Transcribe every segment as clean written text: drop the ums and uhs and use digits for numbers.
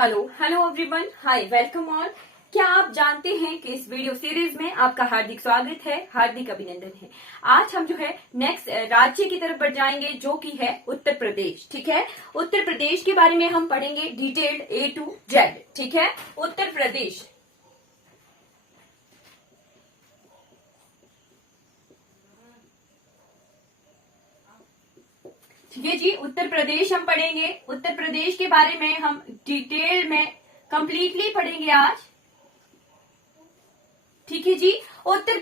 Hello hello everyone, हाय, welcome all. क्या आप जानते हैं कि इस वीडियो सीरीज में आपका हार्दिक स्वागत है, हार्दिक अभिनंदन है। आज हम जो है नेक्स्ट राज्य की तरफ बढ़ जाएंगे, जो कि है उत्तर प्रदेश। ठीक है, उत्तर प्रदेश के बारे में हम पढ़ेंगे डिटेल्ड A to Z। ठीक है, उत्तर प्रदेश। ठीक है जी, उत्तर प्रदेश हम पढ़ेंगे। उत्तर प्रदेश के बारे में हम डिटेल में कंप्लीटली पढ़ेंगे आज। ठीक है जी, उत्तर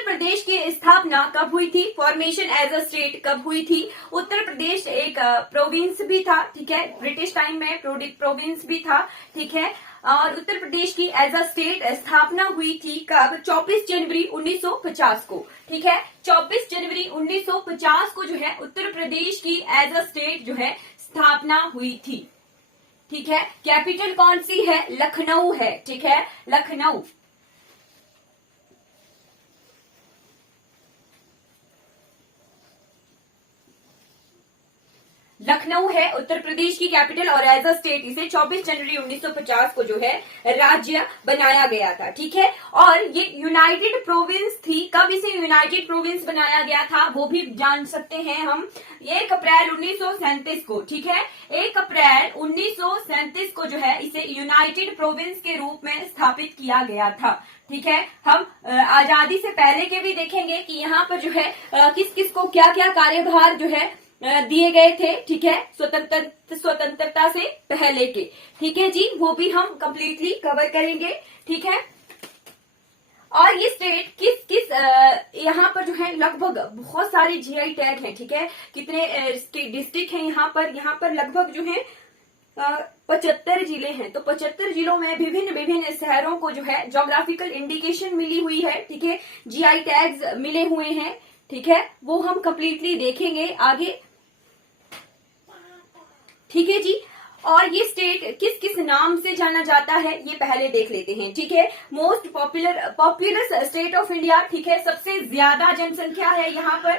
प्रदेश की स्थापना कब हुई थी? फॉर्मेशन एज अ स्टेट कब हुई थी? उत्तर प्रदेश एक प्रोविंस भी था। ठीक है, ब्रिटिश टाइम में प्रोविंस भी था। ठीक है, और उत्तर प्रदेश की एज अ स्टेट स्थापना हुई थी कब? 24 जनवरी 1950 को। ठीक है, 24 जनवरी 1950 को जो है उत्तर प्रदेश की एज अ स्टेट जो है स्थापना हुई थी। ठीक है, कैपिटल कौन सी है? लखनऊ है। ठीक है, लखनऊ। लखनऊ है उत्तर प्रदेश की कैपिटल, और एज अ स्टेट इसे 24 जनवरी 1950 को जो है राज्य बनाया गया था। ठीक है, और ये यूनाइटेड प्रोविंस थी। कब इसे यूनाइटेड प्रोविंस बनाया गया था वो भी जान सकते हैं हम, 1 अप्रैल 1937 को। ठीक है, 1 अप्रैल 1937 को जो है इसे यूनाइटेड प्रोविंस के रूप में स्थापित किया गया था। ठीक है, हम आजादी से पहले के भी देखेंगे कि यहाँ पर जो है किस किस को क्या क्या कार्यभार जो है दिए गए थे। ठीक है, स्वतंत्रता से पहले के। ठीक है जी, वो भी हम कंप्लीटली कवर करेंगे। ठीक है, और ये स्टेट किस किस यहाँ पर जो है लगभग बहुत सारे जीआई टैग हैं। ठीक है, कितने डिस्ट्रिक्ट हैं यहाँ पर लगभग जो है 75 जिले हैं। तो 75 जिलों में विभिन्न विभिन्न शहरों को जो है ज्योग्राफिकल इंडिकेशन मिली हुई है। ठीक है, जीआई टैग्स मिले हुए हैं। ठीक है, वो हम कंप्लीटली देखेंगे आगे। ठीक है जी, और ये स्टेट किस किस नाम से जाना जाता है ये पहले देख लेते हैं। ठीक है, most populous state of India. ठीक है, सबसे ज्यादा जनसंख्या है यहाँ पर।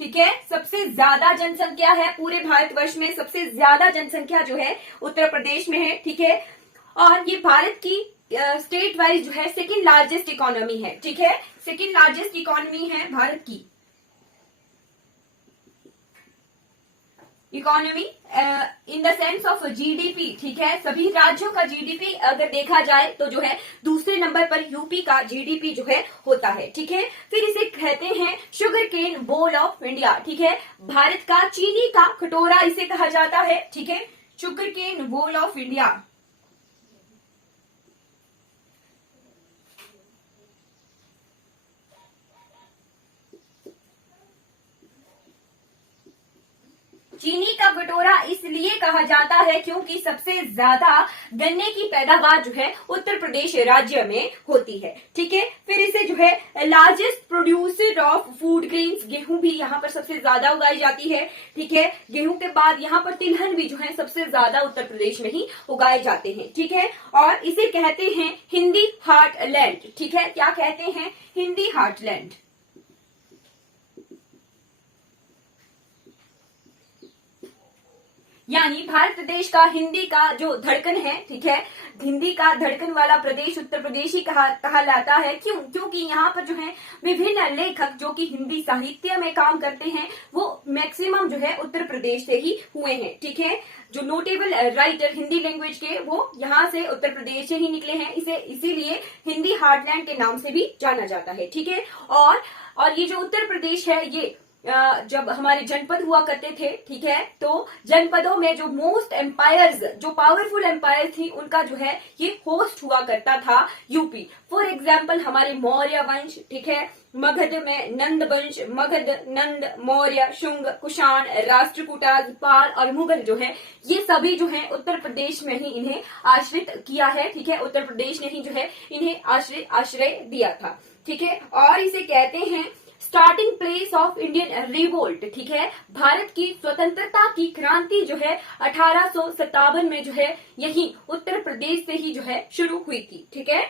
ठीक है, सबसे ज्यादा जनसंख्या है पूरे भारतवर्ष में, सबसे ज्यादा जनसंख्या जो है उत्तर प्रदेश में है। ठीक है, और ये भारत की स्टेट वाइज जो है सेकंड लार्जेस्ट इकोनॉमी है। ठीक है, सेकंड लार्जेस्ट इकोनॉमी है भारत की economy in the sense of GDP. ठीक है, सभी राज्यों का जीडीपी अगर देखा जाए तो जो है दूसरे नंबर पर यूपी का जीडीपी जो है होता है। ठीक है, फिर इसे कहते हैं sugar cane bowl of India. ठीक है, भारत का चीनी का कटोरा इसे कहा जाता है। ठीक है, sugar cane bowl of India. चीनी का कटोरा इसलिए कहा जाता है क्योंकि सबसे ज्यादा गन्ने की पैदावार जो है उत्तर प्रदेश राज्य में होती है। ठीक है, फिर इसे जो है largest producer of food grains, गेहूं भी यहाँ पर सबसे ज्यादा उगाई जाती है। ठीक है, गेहूं के बाद यहाँ पर तिलहन भी जो है सबसे ज्यादा उत्तर प्रदेश में ही उगाए जाते हैं। ठीक है, और इसे कहते हैं हिंदी हार्टलैंड। ठीक है, क्या कहते हैं? हिंदी हार्टलैंड। यानी भारत देश का हिंदी का जो धड़कन है। ठीक है, हिंदी का धड़कन वाला प्रदेश उत्तर प्रदेश ही कहा जाता है। क्योंकि यहाँ पर जो है विभिन्न लेखक जो कि हिंदी साहित्य में काम करते हैं वो मैक्सिमम जो है उत्तर प्रदेश से ही हुए हैं। ठीक है, जो नोटेबल राइटर हिंदी लैंग्वेज के वो यहाँ से उत्तर प्रदेश से ही निकले हैं। इसे इसीलिए हिंदी हार्टलैंड के नाम से भी जाना जाता है। ठीक है, और ये जो उत्तर प्रदेश है ये जब हमारे जनपद हुआ करते थे। ठीक है, तो जनपदों में जो मोस्ट एम्पायर्स, जो पावरफुल एम्पायर थी, उनका जो है ये होस्ट हुआ करता था यूपी। फॉर एग्जाम्पल हमारे मौर्य वंश। ठीक है, मगध में नंद वंश, मगध, नंद, मौर्य, शुंग, कुषाण, राष्ट्रकूटाज, पाल और मुगल जो है ये सभी जो है उत्तर प्रदेश में ही इन्हें आश्रित किया है। ठीक है, उत्तर प्रदेश ने ही जो है इन्हें आश्रय दिया था। ठीक है, और इसे कहते हैं starting place of Indian revolt. ठीक है, भारत की स्वतंत्रता की क्रांति जो है 1857 में जो है यही उत्तर प्रदेश से ही जो है शुरू हुई थी। ठीक है,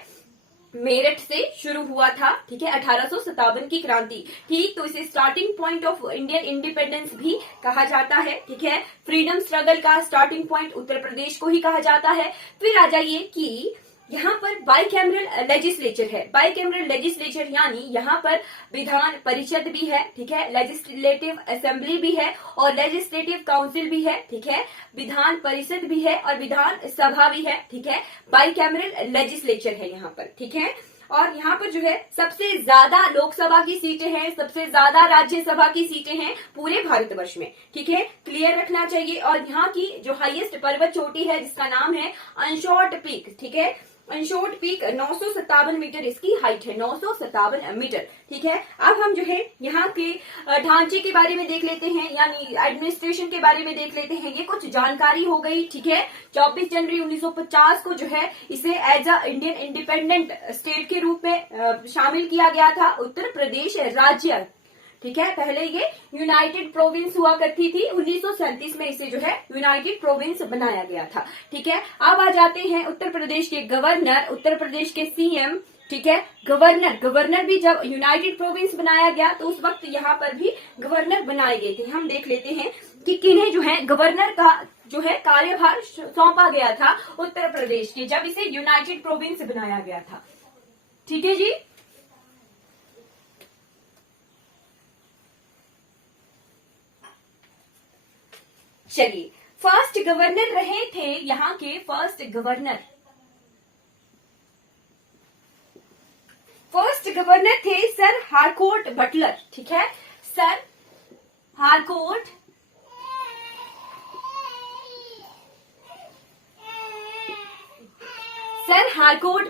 मेरठ से शुरू हुआ था, ठीक है, 1857 की क्रांति। ठीक, तो इसे starting point of Indian independence भी कहा जाता है, ठीक है। फ्रीडम स्ट्रगल का स्टार्टिंग पॉइंट उत्तर प्रदेश को ही कहा जाता है। फिर आ जाइए कि यहाँ पर बाइकैमरल लेजिस्लेचर है। बाइकैमरल लेजिस्लेचर यानी यहाँ पर विधान परिषद भी है, ठीक है, लेजिस्लेटिव असेंबली भी है और लेजिस्लेटिव काउंसिल भी है, ठीक है, विधान परिषद भी है और विधान सभा भी है, ठीक है। बाइकैमरल लेजिस्लेचर है यहाँ पर, ठीक है। और यहाँ पर जो है सबसे ज्यादा लोकसभा की सीटें हैं, सबसे ज्यादा राज्यसभा की सीटें हैं पूरे भारतवर्ष में, ठीक है, क्लियर रखना चाहिए। और यहाँ की जो हाईएस्ट पर्वत चोटी है जिसका नाम है अनशोर्ट पीक, ठीक है, अनशोर्ट पीक 957 मीटर इसकी हाइट है, 957 मीटर, ठीक है। अब हम जो है यहाँ के ढांचे के बारे में देख लेते हैं, यानी एडमिनिस्ट्रेशन के बारे में देख लेते हैं। ये कुछ जानकारी हो गई, ठीक है। 24 जनवरी 1950 को जो है इसे as a Indian independent state के रूप में शामिल किया गया था, उत्तर प्रदेश राज्य, ठीक है। पहले ये यूनाइटेड प्रोविंस हुआ करती थी, 1937 में इसे जो है यूनाइटेड प्रोविंस बनाया गया था, ठीक है। अब आ जाते हैं उत्तर प्रदेश के गवर्नर, उत्तर प्रदेश के सीएम, ठीक है। गवर्नर भी जब यूनाइटेड प्रोविंस बनाया गया तो उस वक्त यहाँ पर भी गवर्नर बनाए गए थे। हम देख लेते हैं कि किन्हें जो है गवर्नर का जो है कार्यभार सौंपा गया था उत्तर प्रदेश के, जब इसे यूनाइटेड प्रोविंस बनाया गया था, ठीक है जी। चलिए, फर्स्ट गवर्नर रहे थे यहाँ के फर्स्ट गवर्नर थे सर हारकोर्ट बटलर, ठीक है, सर हारकोर्ट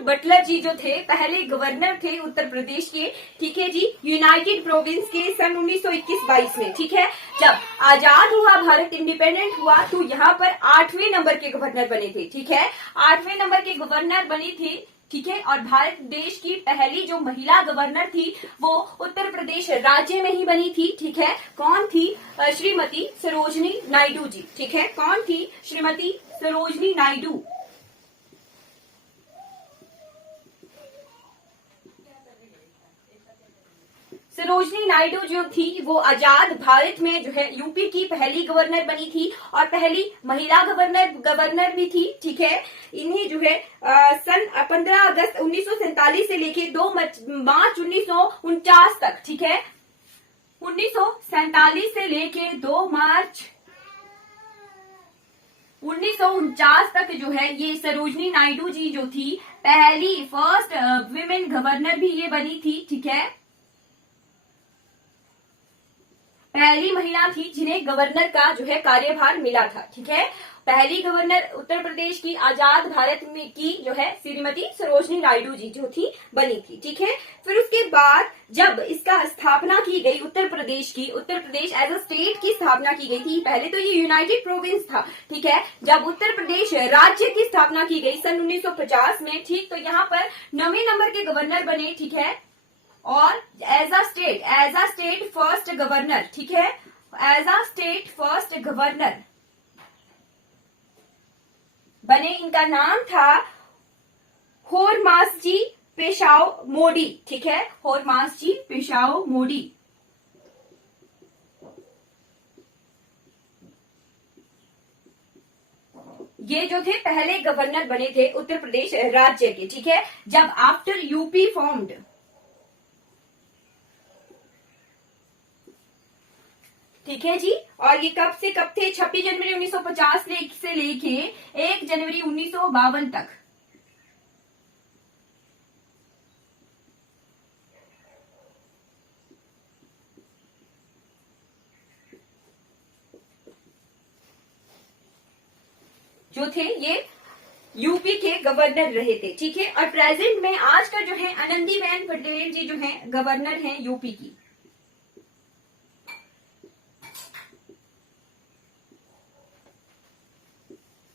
बटलर जी जो थे पहले गवर्नर थे उत्तर प्रदेश के, ठीक है जी, यूनाइटेड प्रोविंस के सन 1921-22 में, ठीक है। जब आजाद हुआ, भारत इंडिपेंडेंट हुआ तो यहाँ पर 8वें नंबर के गवर्नर बने थे, ठीक है, 8वें नंबर के गवर्नर बनी थी, ठीक है। और भारत देश की पहली जो महिला गवर्नर थी वो उत्तर प्रदेश राज्य में ही बनी थी, ठीक है। कौन थी? श्रीमती सरोजनी नायडू जी, ठीक है। कौन थी? श्रीमती सरोजनी नायडू। सरोजनी नायडू जो थी वो आजाद भारत में जो है यूपी की पहली गवर्नर बनी थी और पहली महिला गवर्नर भी थी, ठीक है। इन्हें जो है सन 15 अगस्त 1947 से लेके 2 मार्च 1949 तक, ठीक है, 1947 से लेके 2 मार्च 1949 तक जो है ये सरोजनी नायडू जी जो थी पहली फर्स्ट विमेन गवर्नर भी ये बनी थी, ठीक है, पहली महिला थी जिन्हें गवर्नर का जो है कार्यभार मिला था, ठीक है। पहली गवर्नर उत्तर प्रदेश की आजाद भारत में की जो है श्रीमती सरोजनी नायडू जी जो थी बनी थी, ठीक है। फिर उसके बाद जब इसका स्थापना की गई Uttar Pradesh as a state की स्थापना की गई थी, पहले तो ये यूनाइटेड प्रोविंस था, ठीक है। जब उत्तर प्रदेश राज्य की स्थापना की गई सन 1950 में, ठीक, तो यहाँ पर 9वें नंबर के गवर्नर बने, ठीक है, और as a state first governor, ठीक है, as a state first governor बने। इनका नाम था होरमासजी पेशाव मोदी, ठीक है, होरमासजी पेशाव मोदी। ये जो थे पहले गवर्नर बने थे उत्तर प्रदेश राज्य के, ठीक है, जब आफ्टर यूपी फॉर्म्ड, ठीक है जी। और ये कब से कब थे? 26 जनवरी 1950 से लेके 1 जनवरी 1952 तक, जो थे ये यूपी के गवर्नर रहे थे, ठीक है। और प्रेजेंट में आज का जो है आनंदीबेन पटेल जी जो है गवर्नर हैं यूपी की,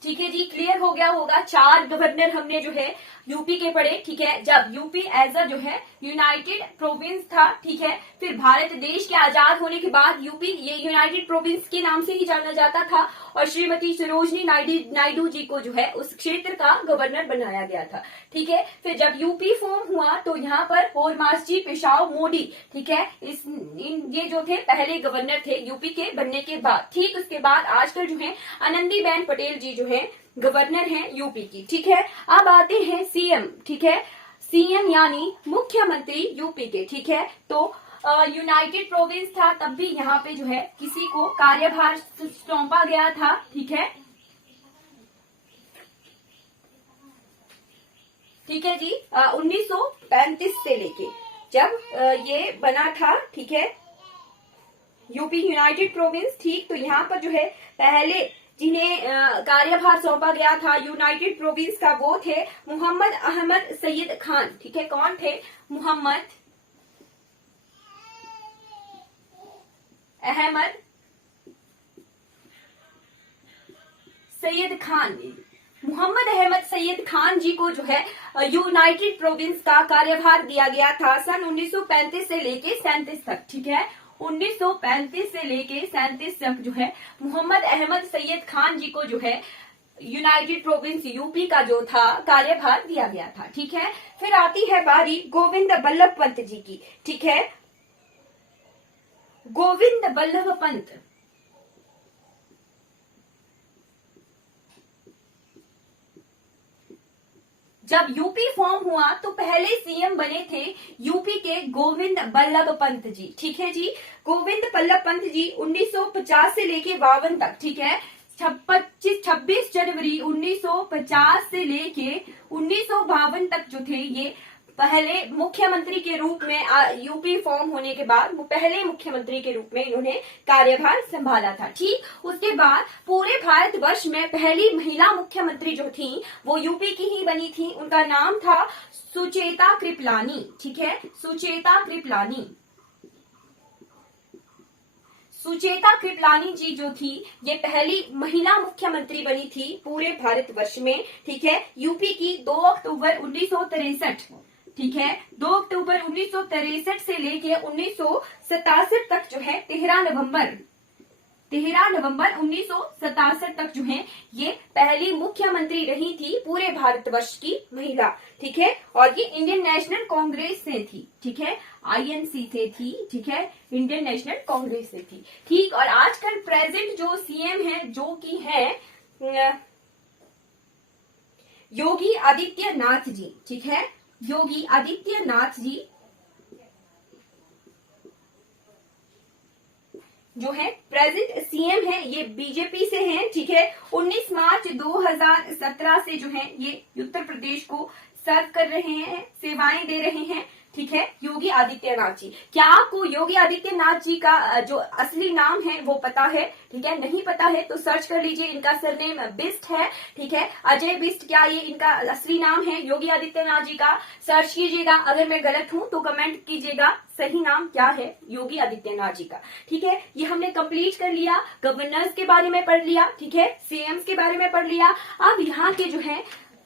ठीक है जी। क्लियर हो गया होगा, 4 गवर्नर हमने जो है यूपी के पड़े, ठीक है। जब यूपी एज अ जो है यूनाइटेड प्रोविंस था, ठीक है। फिर भारत देश के आजाद होने के बाद यूपी ये यूनाइटेड प्रोविंस के नाम से ही जाना जाता था और श्रीमती सरोजनी नायडू जी को जो है उस क्षेत्र का गवर्नर बनाया गया था, ठीक है। फिर जब यूपी फॉर्म हुआ तो यहाँ पर होरमास्जी पेशाव मोदी, ठीक है, ये जो थे पहले गवर्नर थे यूपी के बनने के बाद। ठीक उसके बाद आजकल जो है आनंदीबेन पटेल जी जो है गवर्नर हैं यूपी की, ठीक है। अब आते हैं सीएम, ठीक है। सीएम यानी मुख्यमंत्री यूपी के, ठीक है। तो यूनाइटेड प्रोविंस था तब भी यहाँ पे जो है किसी को कार्यभार सौंपा गया था, ठीक है। ठीक है जी। 1935 से लेके जब ये बना था, ठीक है, यूपी यूनाइटेड प्रोविंस, ठीक। तो यहाँ पर जो है पहले जिन्हें कार्यभार सौंपा गया था यूनाइटेड प्रोविंस का वो थे मोहम्मद अहमद सैयद खान, ठीक है। कौन थे? मोहम्मद अहमद सैयद खान। मोहम्मद अहमद सैयद खान जी को जो है यूनाइटेड प्रोविंस का कार्यभार दिया गया था सन 1935 से लेके 37 तक, ठीक है। 1935 से लेके 37 तक जो है मोहम्मद अहमद सैयद खान जी को जो है यूनाइटेड प्रोविंस यूपी का जो था कार्यभार दिया गया था, ठीक है। फिर आती है बारी गोविंद बल्लभ पंत जी की, ठीक है। गोविंद बल्लभ पंत जब यूपी फॉर्म हुआ तो पहले सीएम बने थे यूपी के गोविंद बल्लभ पंत जी, ठीक है जी। गोविंद बल्लभ पंत जी 1950 से लेके 52 तक, ठीक है। 26 जनवरी 1950 से लेके 1952 तक जो थे ये पहले मुख्यमंत्री के रूप में यूपी फॉर्म होने के बाद वो पहले मुख्यमंत्री के रूप में इन्होंने कार्यभार संभाला था, ठीक। उसके बाद पूरे भारतवर्ष में पहली महिला मुख्यमंत्री जो थी वो यूपी की ही बनी थी। उनका नाम था सुचेता कृपलानी, ठीक है। सुचेता कृपलानी। सुचेता कृपलानी जी जो थी ये पहली महिला मुख्यमंत्री बनी थी पूरे भारतवर्ष में, ठीक है। यूपी की 2 अक्टूबर 1963, ठीक है। 2 अक्टूबर 1963 से लेके 1967 तक जो है 13 नवंबर 1967 तक जो है ये पहली मुख्यमंत्री रही थी पूरे भारतवर्ष की महिला, ठीक है। और ये इंडियन नेशनल कांग्रेस से थी, ठीक है। आईएनसी से थी, ठीक है। इंडियन नेशनल कांग्रेस से थी, ठीक। और आजकल प्रेजेंट जो सीएम है जो कि है योगी आदित्यनाथ जी, ठीक है। योगी आदित्यनाथ जी जो है प्रेजेंट सीएम है, ये बीजेपी से हैं, ठीक है। 19 मार्च 2017 से जो है ये उत्तर प्रदेश को सर्व कर रहे हैं, सेवाएं दे रहे हैं, ठीक है, योगी आदित्यनाथ जी। क्या आपको योगी आदित्यनाथ जी का जो असली नाम है वो पता है? ठीक है, नहीं पता है तो सर्च कर लीजिए। इनका सरनेम बिस्ट है, ठीक है, अजय बिस्ट। क्या ये इनका असली नाम है योगी आदित्यनाथ जी का? सर्च कीजिएगा। अगर मैं गलत हूं तो कमेंट कीजिएगा सही नाम क्या है योगी आदित्यनाथ जी का, ठीक है। ये हमने कंप्लीट कर लिया, गवर्नर्स के बारे में पढ़ लिया, ठीक है, सीएम्स के बारे में पढ़ लिया। अब यहाँ के जो है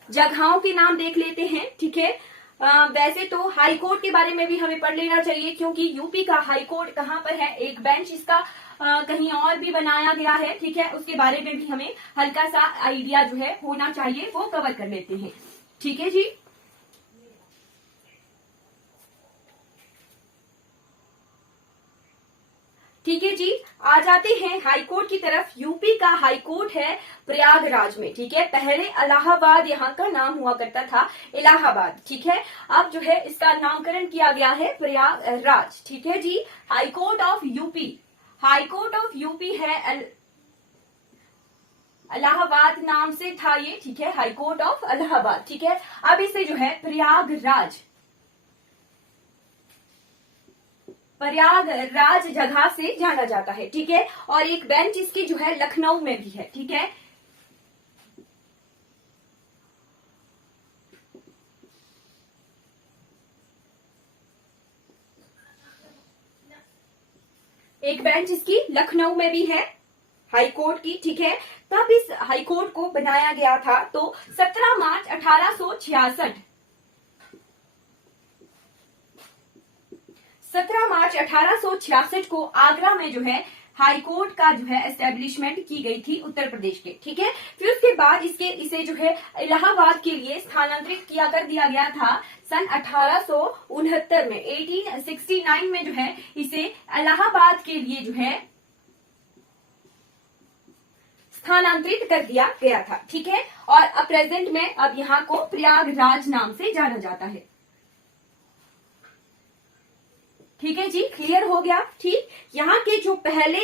जगहों के नाम देख लेते हैं, ठीक है। वैसे तो हाई कोर्ट के बारे में भी हमें पढ़ लेना चाहिए क्योंकि यूपी का हाई कोर्ट कहाँ पर है, एक बेंच इसका कहीं और भी बनाया गया है, ठीक है। उसके बारे में भी हमें हल्का सा आइडिया जो है होना चाहिए, वो कवर कर लेते हैं, ठीक है जी। ठीक है जी, आ जाते हैं हाई कोर्ट की तरफ। यूपी का हाई कोर्ट है प्रयागराज में, ठीक है। पहले इलाहाबाद यहाँ का नाम हुआ करता था, इलाहाबाद, ठीक है। अब जो है इसका नामकरण किया गया है प्रयागराज, ठीक है जी। High court of UP, high court of UP है इलाहाबाद नाम से था ये, ठीक है, हाई कोर्ट ऑफ इलाहाबाद, ठीक है। अब इसे जो है प्रयागराज जगह से जाना जाता है, ठीक है। और एक बेंच इसकी जो है लखनऊ में भी है, ठीक है। एक बेंच इसकी लखनऊ में भी है हाई कोर्ट की, ठीक है। तब इस हाई कोर्ट को बनाया गया था तो 17 मार्च 1866 17 मार्च 1866 को आगरा में जो है हाई कोर्ट का जो है एस्टेब्लिशमेंट की गई थी उत्तर प्रदेश के, ठीक है। फिर उसके बाद इसे जो है इलाहाबाद के लिए स्थानांतरित कर दिया गया था सन 1869 में। 1869 में जो है इसे इलाहाबाद के लिए जो है स्थानांतरित कर दिया गया था, ठीक है। और अब प्रेजेंट में अब यहाँ को प्रयागराज नाम से जाना जाता है, ठीक है जी। क्लियर हो गया, ठीक। यहाँ के जो पहले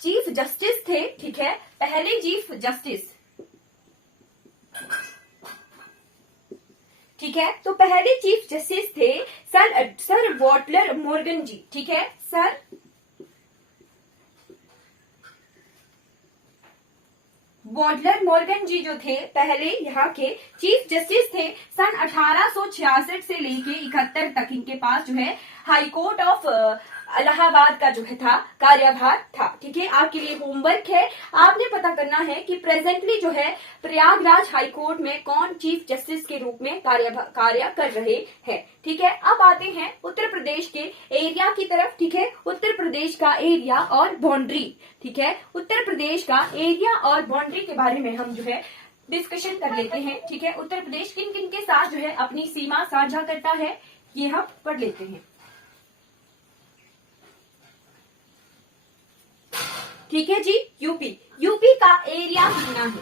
चीफ जस्टिस थे, ठीक है, पहले चीफ जस्टिस, ठीक है, तो पहले चीफ जस्टिस थे सर वॉटलर मॉर्गन जी, ठीक है, सर वॉटलर मॉर्गन जी जो थे पहले यहाँ के चीफ जस्टिस थे। सन 1866 से लेके 71 तक इनके पास जो है हाई कोर्ट ऑफ इलाहाबाद का जो है था कार्यभार था, ठीक है। आपके लिए होमवर्क है, आपने पता करना है कि प्रेजेंटली जो है प्रयागराज हाई कोर्ट में कौन चीफ जस्टिस के रूप में कार्य कर रहे हैं, ठीक है। अब आते हैं उत्तर प्रदेश के एरिया की तरफ, ठीक है। उत्तर प्रदेश का एरिया और बाउंड्री, ठीक है, उत्तर प्रदेश का एरिया और बाउंड्री के बारे में हम जो है डिस्कशन कर लेते हैं, ठीक है। उत्तर प्रदेश किन किन के साथ जो है अपनी सीमा साझा करता है ये हम पढ़ लेते हैं, ठीक है जी। यूपी का एरिया कितना है,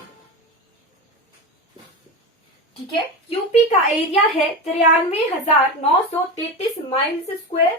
ठीक है। यूपी का एरिया है 93,933 माइल्स स्क्वायर,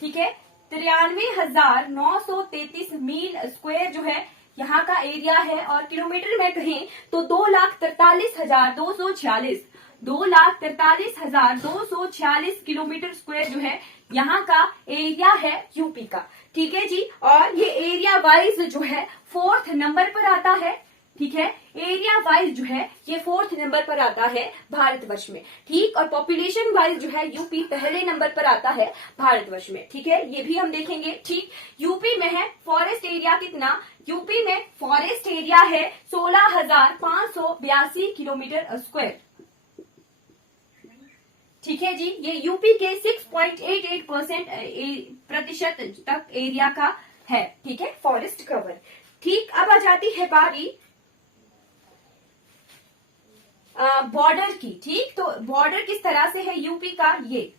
ठीक है, 93,933 मील स्क्वायर जो है यहाँ का एरिया है। और किलोमीटर में कहें तो 2,43,246 2,43,246 किलोमीटर स्क्वायर जो है यहाँ का एरिया है यूपी का, ठीक है जी। और ये एरिया वाइज जो है 4th नंबर पर आता है, ठीक है। एरिया वाइज जो है ये 4th नंबर पर आता है भारतवर्ष में, ठीक। और पॉपुलेशन वाइज जो है यूपी पहले नंबर पर आता है भारतवर्ष में, ठीक है। ये भी हम देखेंगे, ठीक। यूपी में है फॉरेस्ट एरिया कितना, यूपी में फॉरेस्ट एरिया है 16,582 किलोमीटर स्क्वायर, ठीक है जी। ये यूपी के 6.88% तक एरिया का है, ठीक है, फॉरेस्ट कवर, ठीक। अब आ जाती है बारी बॉर्डर की, ठीक। तो बॉर्डर किस तरह से है यूपी का, ये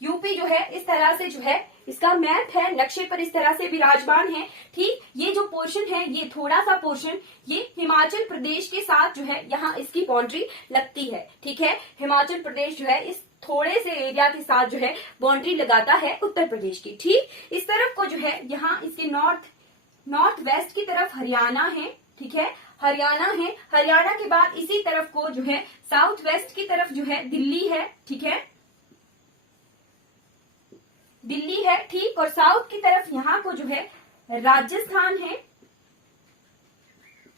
यूपी जो है इस तरह से जो है इसका मैप है, नक्शे पर इस तरह से विराजमान है, ठीक। ये जो पोर्शन है ये थोड़ा सा पोर्शन ये हिमाचल प्रदेश के साथ जो है यहाँ इसकी बाउंड्री लगती है, ठीक है। हिमाचल प्रदेश जो है इस थोड़े से एरिया के साथ जो है बाउंड्री लगाता है उत्तर प्रदेश की, ठीक। इस तरफ को जो है यहाँ इसके नॉर्थ वेस्ट की तरफ हरियाणा है, ठीक है, हरियाणा है। हरियाणा के बाद इसी तरफ को जो है साउथ वेस्ट की तरफ जो है दिल्ली है, ठीक है, दिल्ली है, ठीक। और साउथ की तरफ यहाँ को जो है राजस्थान है,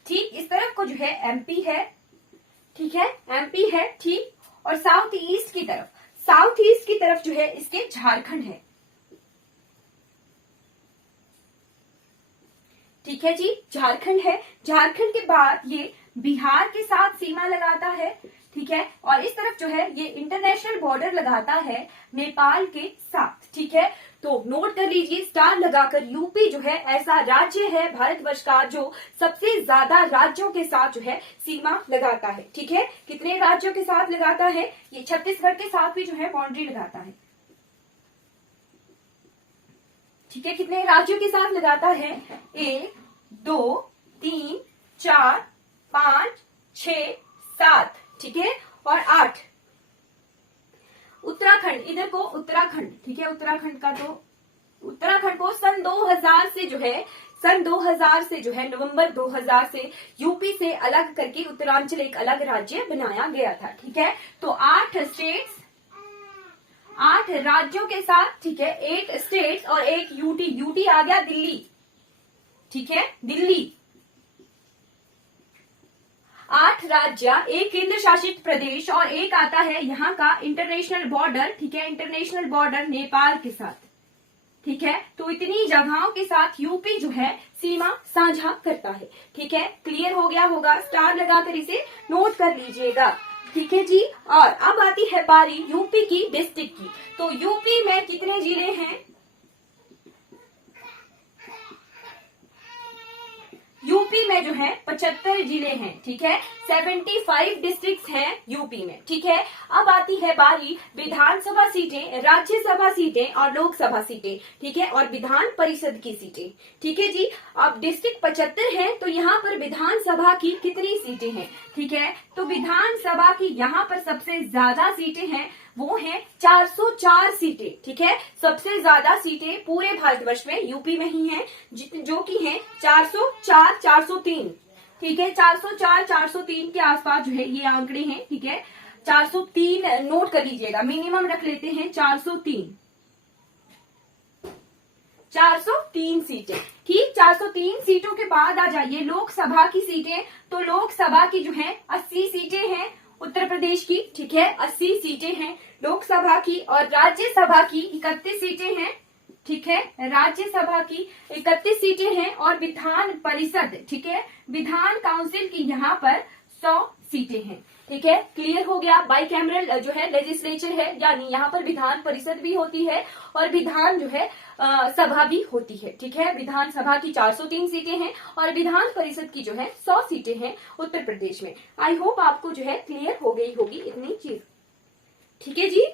ठीक। इस तरफ को जो है एमपी है, ठीक है, एमपी है, ठीक। और साउथ ईस्ट की तरफ जो है इसके झारखंड है, ठीक है जी, झारखंड है। झारखंड के बाद ये बिहार के साथ सीमा लगाता है, ठीक है। और इस तरफ जो है ये इंटरनेशनल बॉर्डर लगाता है नेपाल के साथ, ठीक है। तो नोट कर लीजिए स्टार लगाकर, यूपी जो है ऐसा राज्य है भारतवर्ष का जो सबसे ज्यादा राज्यों के साथ जो है सीमा लगाता है, ठीक है। कितने राज्यों के साथ लगाता है, ये छत्तीसगढ़ के साथ भी जो है बाउंड्री लगाता है, ठीक है। कितने राज्यों के साथ लगाता है, 1 2 3 4 5 6 7, ठीक है, और 8। उत्तराखंड, इधर को उत्तराखंड, ठीक है, उत्तराखंड को सन 2000 से जो है नवंबर 2000 से यूपी से अलग करके उत्तरांचल एक अलग राज्य बनाया गया था, ठीक है। तो 8 राज्यों के साथ, ठीक है, 8 स्टेट्स और एक यूटी आ गया दिल्ली, ठीक है, दिल्ली। 8 राज्य, एक केंद्र शासित प्रदेश और एक आता है यहाँ का इंटरनेशनल बॉर्डर, ठीक है, इंटरनेशनल बॉर्डर नेपाल के साथ, ठीक है। तो इतनी जगहों के साथ यूपी जो है सीमा साझा करता है, ठीक है। क्लियर हो गया होगा, स्टार लगाकर इसे नोट कर लीजिएगा। ठीक है जी। और अब आती है बारी यूपी की डिस्ट्रिक्ट की। तो यूपी में कितने जिले हैं? यूपी में जो है 75 जिले हैं, ठीक है। 75 डिस्ट्रिक्ट्स हैं यूपी में, ठीक है। अब आती है बारी विधानसभा सीटें, राज्यसभा सीटें और लोकसभा सीटें, ठीक है, और विधान परिषद की सीटें, ठीक है जी। अब डिस्ट्रिक्ट 75 है, तो यहाँ पर विधानसभा की कितनी सीटें हैं? ठीक है, तो विधानसभा की यहाँ पर सबसे ज्यादा सीटें हैं, वो है 404 सीटें, ठीक है। सबसे ज्यादा सीटें पूरे भारतवर्ष में यूपी में ही हैं, जो कि हैं 404, 403, ठीक है। 404, 403 के आसपास जो है ये आंकड़े हैं, ठीक है। 403 नोट कर लीजिएगा, मिनिमम रख लेते हैं 403, 403 सीटें, ठीक। 403 सीटों के बाद आ जाइए लोकसभा की सीटें। तो लोकसभा की जो है 80 सीटें हैं उत्तर प्रदेश की, ठीक है। 80 सीटें हैं लोकसभा की। और राज्यसभा की 31 सीटें हैं, ठीक है। राज्यसभा की 31 सीटें हैं। और विधान परिषद, ठीक है, विधान काउंसिल की यहाँ पर 100 सीटें हैं, ठीक है। क्लियर हो गया। बाई कैमरल जो है लेजिस्लेचर है, यानी यहाँ पर विधान परिषद भी होती है और विधान जो है सभा भी होती है, ठीक है। विधानसभा की 403 सीटें हैं और विधान परिषद की जो है 100 सीटें हैं उत्तर प्रदेश में। आई होप आपको जो है क्लियर हो गई होगी इतनी चीज, ठीक है जी।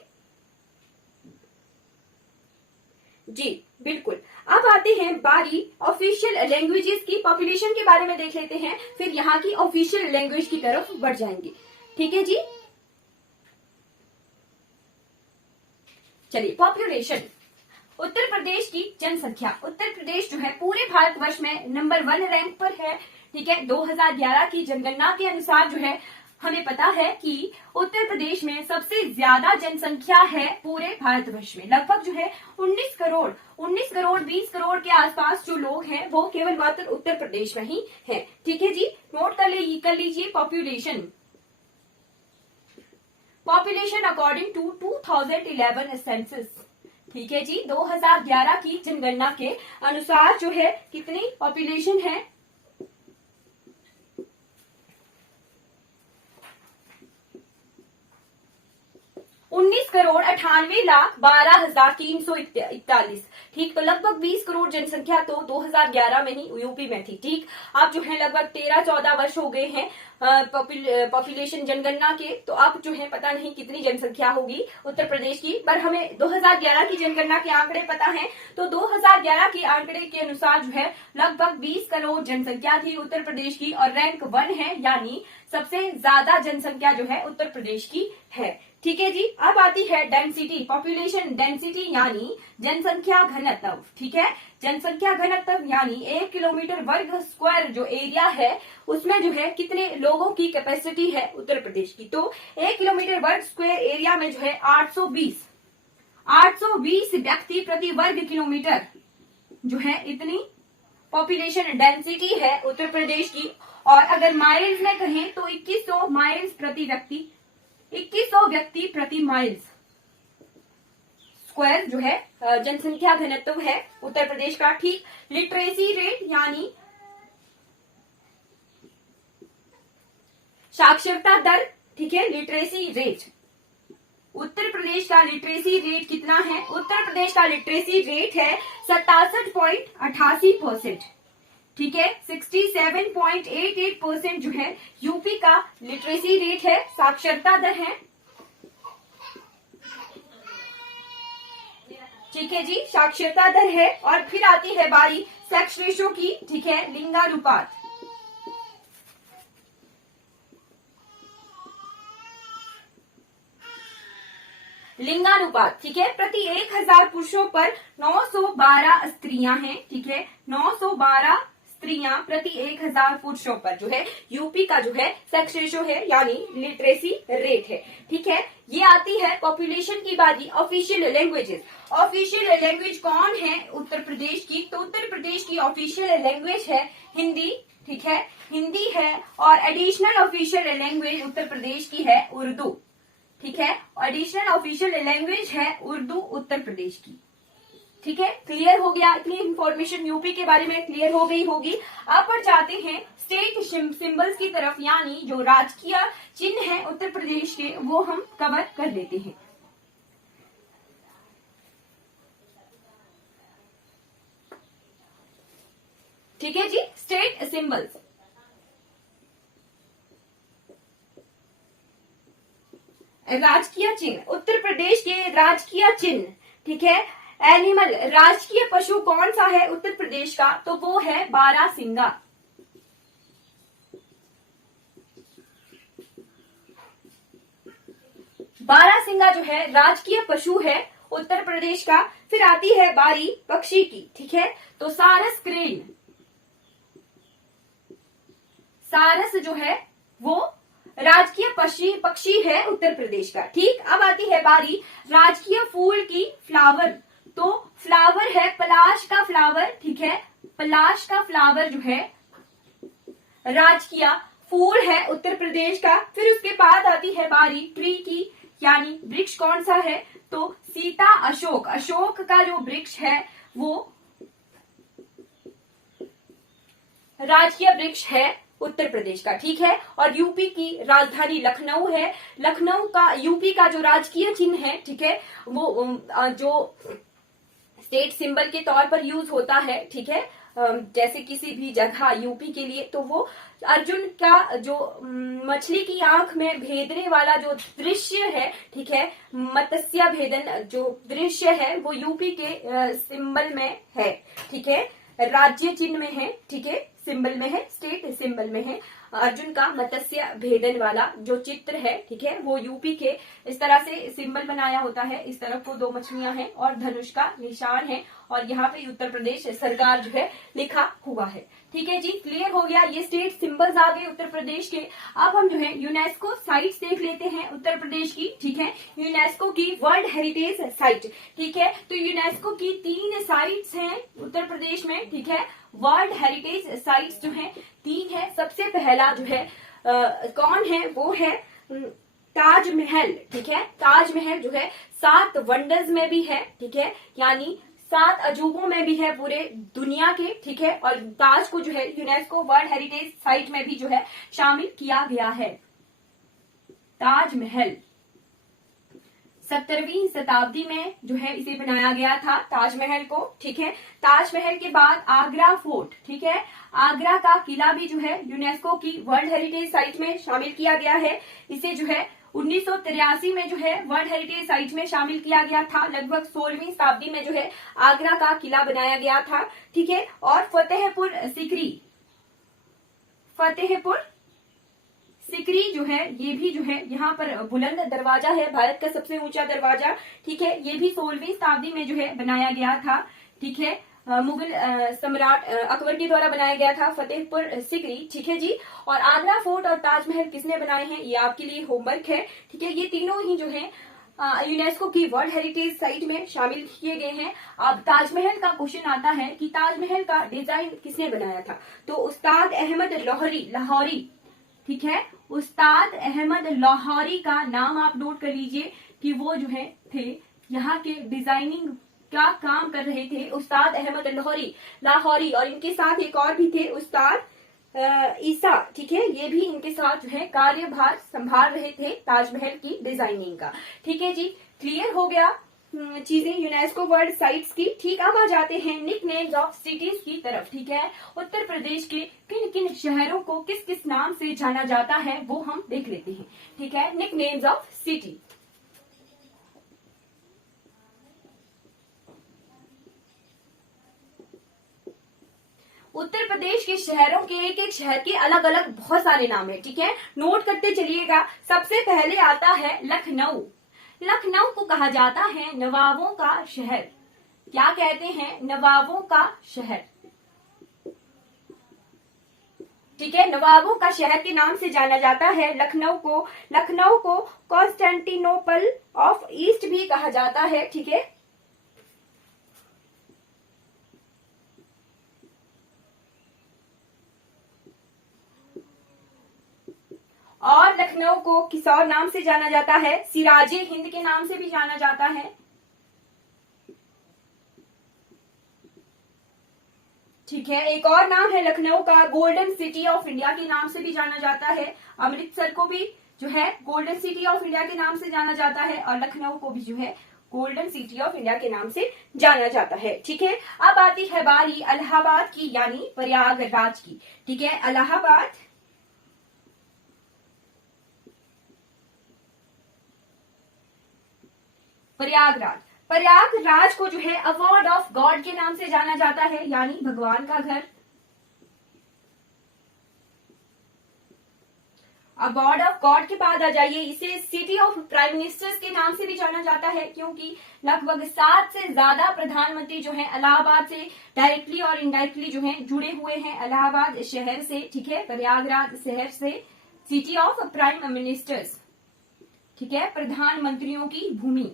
जी बिल्कुल। अब आते हैं बारी ऑफिशियल लैंग्वेजेस की। पॉपुलेशन के बारे में देख लेते हैं, फिर यहाँ की ऑफिशियल लैंग्वेज की तरफ बढ़ जाएंगे, ठीक है जी। चलिए, पॉपुलेशन, उत्तर प्रदेश की जनसंख्या। उत्तर प्रदेश जो है पूरे भारतवर्ष में नंबर 1 रैंक पर है, ठीक है। 2011 की जनगणना के अनुसार जो है हमें पता है कि उत्तर प्रदेश में सबसे ज्यादा जनसंख्या है पूरे भारतवर्ष में। लगभग जो है 19 करोड़ 20 करोड़ के आसपास जो लोग हैं वो केवल मात्र उत्तर प्रदेश में ही है, ठीक है जी। नोट कर लीजिए population. Population according to 2011 census, ठीक है जी। 2011 की जनगणना के अनुसार जो है कितनी पॉपुलेशन है? 19,98,12,341, ठीक। तो लगभग 20 करोड़ जनसंख्या तो 2011 में ही यूपी में थी, ठीक। अब जो है लगभग 13-14 वर्ष हो गए हैं पॉपुलेशन जनगणना के, तो अब जो है पता नहीं कितनी जनसंख्या होगी उत्तर प्रदेश की, पर हमें 2011 की जनगणना के आंकड़े पता है। तो 2011 के आंकड़े के अनुसार जो है लगभग 20 करोड़ जनसंख्या थी उत्तर प्रदेश की और रैंक 1 है, यानी सबसे ज्यादा जनसंख्या जो है उत्तर प्रदेश की है, ठीक है जी। अब आती है डेंसिटी, पॉपुलेशन डेंसिटी यानी जनसंख्या घनत्व, ठीक है। जनसंख्या घनत्व यानी 1 किलोमीटर वर्ग स्क्वायर जो एरिया है उसमें जो है कितने लोगों की कैपेसिटी है उत्तर प्रदेश की। तो 1 किलोमीटर वर्ग स्क्वायर एरिया में जो है 820 व्यक्ति प्रति वर्ग किलोमीटर जो है इतनी पॉपुलेशन डेंसिटी है उत्तर प्रदेश की। और अगर माइल्स में कहें तो 2100 माइल्स प्रति व्यक्ति, 2100 व्यक्ति प्रति माइल्स स्क्वायर जो है जनसंख्या घनत्व है उत्तर प्रदेश का, ठीक। लिटरेसी रेट यानी साक्षरता दर, ठीक है। लिटरेसी रेट, उत्तर प्रदेश का लिटरेसी रेट कितना है? उत्तर प्रदेश का लिटरेसी रेट है 67.88%, ठीक है। 67.88% जो है यूपी का लिटरेसी रेट है, साक्षरता दर है, ठीक है जी, साक्षरता दर है। और फिर आती है बारी सेक्स रेशो की, ठीक है, लिंगानुपात। लिंगानुपात, ठीक है। प्रति 1000 पुरुषों पर 912 स्त्रियां हैं, ठीक है। 912 स्त्रियां प्रति 1000 पुरुषों पर जो है यूपी का जो है सेक्स रेशो है, यानी लिटरेसी रेट है, ठीक है। ये आती है पॉपुलेशन की बारी ऑफिशियल लैंग्वेजेस। ऑफिशियल लैंग्वेज कौन है उत्तर प्रदेश की? तो उत्तर प्रदेश की ऑफिशियल लैंग्वेज है हिंदी, ठीक है, हिंदी है। और additional official language Uttar Pradesh की है उर्दू, ठीक है। एडिशनल ऑफिशियल लैंग्वेज है उर्दू उत्तर प्रदेश की, ठीक है, क्लियर हो गया, इतनी इंफॉर्मेशन यूपी के बारे में क्लियर हो गई होगी। अब पर जाते हैं स्टेट सिंबल्स की तरफ, यानी जो राजकीय चिन्ह है उत्तर प्रदेश के, वो हम कवर कर लेते हैं। ठीक है जी, स्टेट सिंबल्स। राजकीय चिन्ह, उत्तर प्रदेश के राजकीय चिन्ह, ठीक है। एनिमल, राजकीय पशु कौन सा है उत्तर प्रदेश का, तो वो है बारहसिंगा। बारहसिंगा जो है राजकीय पशु है उत्तर प्रदेश का। फिर आती है बारी पक्षी की, ठीक है, तो सारस क्रेन, सारस जो है वो राजकीय पक्षी है उत्तर प्रदेश का। ठीक, अब आती है बारी राजकीय फूल की, फ्लावर, तो फ्लावर है पलाश का फ्लावर, ठीक है, पलाश का फ्लावर जो है राजकीय फूल है उत्तर प्रदेश का। फिर उसके बाद आती है बारी ट्री की, यानी वृक्ष कौन सा है, तो सीता अशोक, अशोक का जो वृक्ष है वो राजकीय वृक्ष है उत्तर प्रदेश का। ठीक है, और यूपी की राजधानी लखनऊ है। लखनऊ का, यूपी का जो राजकीय चिन्ह है, ठीक है, वो जो स्टेट सिंबल के तौर पर यूज होता है, ठीक है, जैसे किसी भी जगह यूपी के लिए, तो वो अर्जुन का जो मछली की आंख में भेदने वाला जो दृश्य है, ठीक है, मत्स्य भेदन जो दृश्य है, वो यूपी के सिंबल में है। ठीक है, राज्य चिन्ह में है, ठीक है, सिंबल में है, स्टेट सिंबल में है। अर्जुन का मत्स्य भेदन वाला जो चित्र है, ठीक है, वो यूपी के इस तरह से सिंबल बनाया होता है। इस तरफ को दो मछलियां हैं और धनुष का निशान है, और यहाँ पे उत्तर प्रदेश सरकार जो है लिखा हुआ है। ठीक है जी, क्लियर हो गया, ये स्टेट सिंबल्स आ गए उत्तर प्रदेश के। अब हम जो है यूनेस्को साइट्स देख लेते हैं उत्तर प्रदेश की। ठीक है, यूनेस्को की वर्ल्ड हेरिटेज साइट, ठीक है, तो यूनेस्को की 3 साइट्स हैं उत्तर प्रदेश में। ठीक है, वर्ल्ड हेरिटेज साइट्स जो है 3 है। सबसे पहला जो है कौन है, वो है ताजमहल। ठीक है, ताजमहल जो है 7 वंडर्स में भी है, ठीक है, यानी 7 अजूबों में भी है पूरे दुनिया के। ठीक है, और ताज को जो है यूनेस्को वर्ल्ड हेरिटेज साइट में भी जो है शामिल किया गया है। ताजमहल 17वीं शताब्दी में जो है इसे बनाया गया था, ताजमहल को। ठीक है, ताजमहल के बाद आगरा फोर्ट, ठीक है, आगरा का किला भी जो है यूनेस्को की वर्ल्ड हेरिटेज साइट में शामिल किया गया है। इसे जो है 1983 में जो है वर्ल्ड हेरिटेज साइट में शामिल किया गया था। लगभग 16वीं शताब्दी में जो है आगरा का किला बनाया गया था। ठीक है, और फतेहपुर सिकरी जो है, ये भी जो है यहाँ पर बुलंद दरवाजा है, भारत का सबसे ऊंचा दरवाजा। ठीक है, ये भी 16वीं शताब्दी में जो है बनाया गया था। ठीक है, मुगल सम्राट अकबर के द्वारा बनाया गया था फतेहपुर सिकरी। ठीक है जी, और आगरा फोर्ट और ताजमहल किसने बनाए हैं, ये आपके लिए होमवर्क है। ठीक है, ये तीनों ही जो है यूनेस्को की वर्ल्ड हेरिटेज साइट में शामिल किए गए हैं। अब ताजमहल का क्वेश्चन आता है कि ताजमहल का डिजाइन किसने बनाया था, तो उस्ताद अहमद लाहौरी। ठीक है, उस्ताद अहमद लाहौरी का नाम आप नोट कर लीजिए कि वो जो है थे यहाँ के डिजाइनिंग का काम कर रहे थे, उस्ताद अहमद लाहौरी। और इनके साथ एक और भी थे, उस्ताद ईसा। ठीक है, ये भी इनके साथ जो है कार्यभार संभाल रहे थे ताजमहल की डिजाइनिंग का। ठीक है जी, क्लियर हो गया चीजें यूनेस्को वर्ल्ड साइट्स की। ठीक, अब आ जाते हैं निक नेम्स ऑफ सिटीज की तरफ। ठीक है, उत्तर प्रदेश के किन किन शहरों को किस किस नाम से जाना जाता है वो हम देख लेते हैं। ठीक है, निक names of city. Uttar Pradesh के शहरों के एक एक शहर के अलग अलग बहुत सारे नाम है। ठीक है, नोट करते चलिएगा। सबसे पहले आता है लखनऊ। लखनऊ को कहा जाता है नवाबों का शहर। क्या कहते हैं, नवाबों का शहर। ठीक है, नवाबों का शहर के नाम से जाना जाता है लखनऊ को। लखनऊ को कॉन्स्टेंटिनोपल ऑफ ईस्ट भी कहा जाता है। ठीक है, और लखनऊ को किस और नाम से जाना जाता है, सिराजे हिंद के नाम से भी जाना जाता है। ठीक है। एक और नाम है लखनऊ का, गोल्डन सिटी ऑफ इंडिया के नाम से भी जाना जाता है। अमृतसर को भी जो है गोल्डन सिटी ऑफ इंडिया के नाम से जाना जाता है, और लखनऊ को भी जो है गोल्डन सिटी ऑफ इंडिया के नाम से जाना जाता है। ठीक है। अब आती है बारी इलाहाबाद की, यानी प्रयागराज की। ठीक है, इलाहाबाद प्रयागराज। प्रयागराज को जो है अवार्ड ऑफ गॉड के नाम से जाना जाता है, यानी भगवान का घर। अवार्ड ऑफ गॉड के बाद आ जाइए, इसे सिटी ऑफ प्राइम मिनिस्टर्स के नाम से भी जाना जाता है, क्योंकि लगभग 7 से ज्यादा प्रधानमंत्री जो हैं इलाहाबाद से डायरेक्टली और इनडायरेक्टली जो हैं जुड़े हुए हैं इलाहाबाद शहर से। ठीक है, प्रयागराज शहर से सिटी ऑफ प्राइम मिनिस्टर्स, ठीक है, प्रधानमंत्रियों की भूमि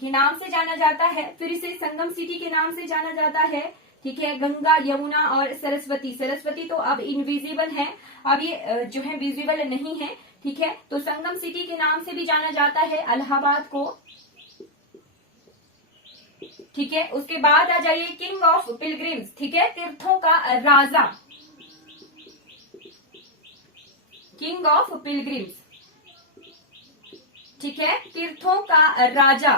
के नाम से जाना जाता है। फिर इसे संगम सिटी के नाम से जाना जाता है। ठीक है, गंगा, यमुना और सरस्वती। सरस्वती तो अब इनविजिबल है, अब ये जो है विजिबल नहीं है। ठीक है, तो संगम सिटी के नाम से भी जाना जाता है इलाहाबाद को। ठीक है, उसके बाद आ जाइए किंग ऑफ पिलग्रिम्स। ठीक है, तीर्थों का राजा, किंग ऑफ पिलग्रिम्स। ठीक है, तीर्थों का राजा,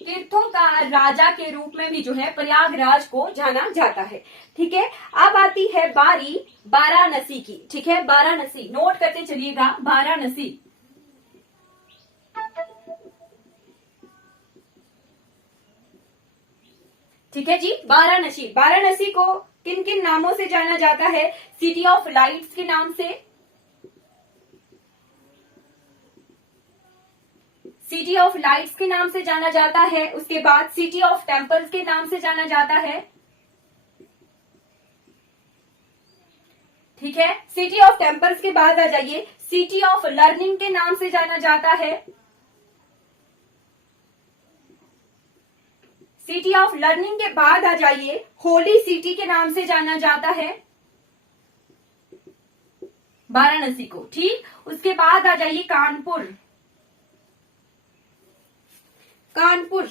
तीर्थों का राजा के रूप में भी जो है प्रयागराज को जाना जाता है। ठीक है, अब आती है बारी वाराणसी की। ठीक है, वाराणसी नोट करते चलिएगा, वाराणसी। ठीक है जी, वाराणसी। वाराणसी को किन किन नामों से जाना जाता है? सिटी ऑफ लाइट्स के नाम से, सिटी ऑफ लाइट्स के नाम से जाना जाता है। उसके बाद सिटी ऑफ टेम्पल्स के नाम से जाना जाता है। ठीक है, सिटी ऑफ टेम्पल्स के बाद आ जाइए सिटी ऑफ लर्निंग के नाम से जाना जाता है। सिटी ऑफ लर्निंग के बाद आ जाइए होली सिटी के नाम से जाना जाता है वाराणसी को। ठीक, उसके बाद आ जाइए कानपुर, कानपुर।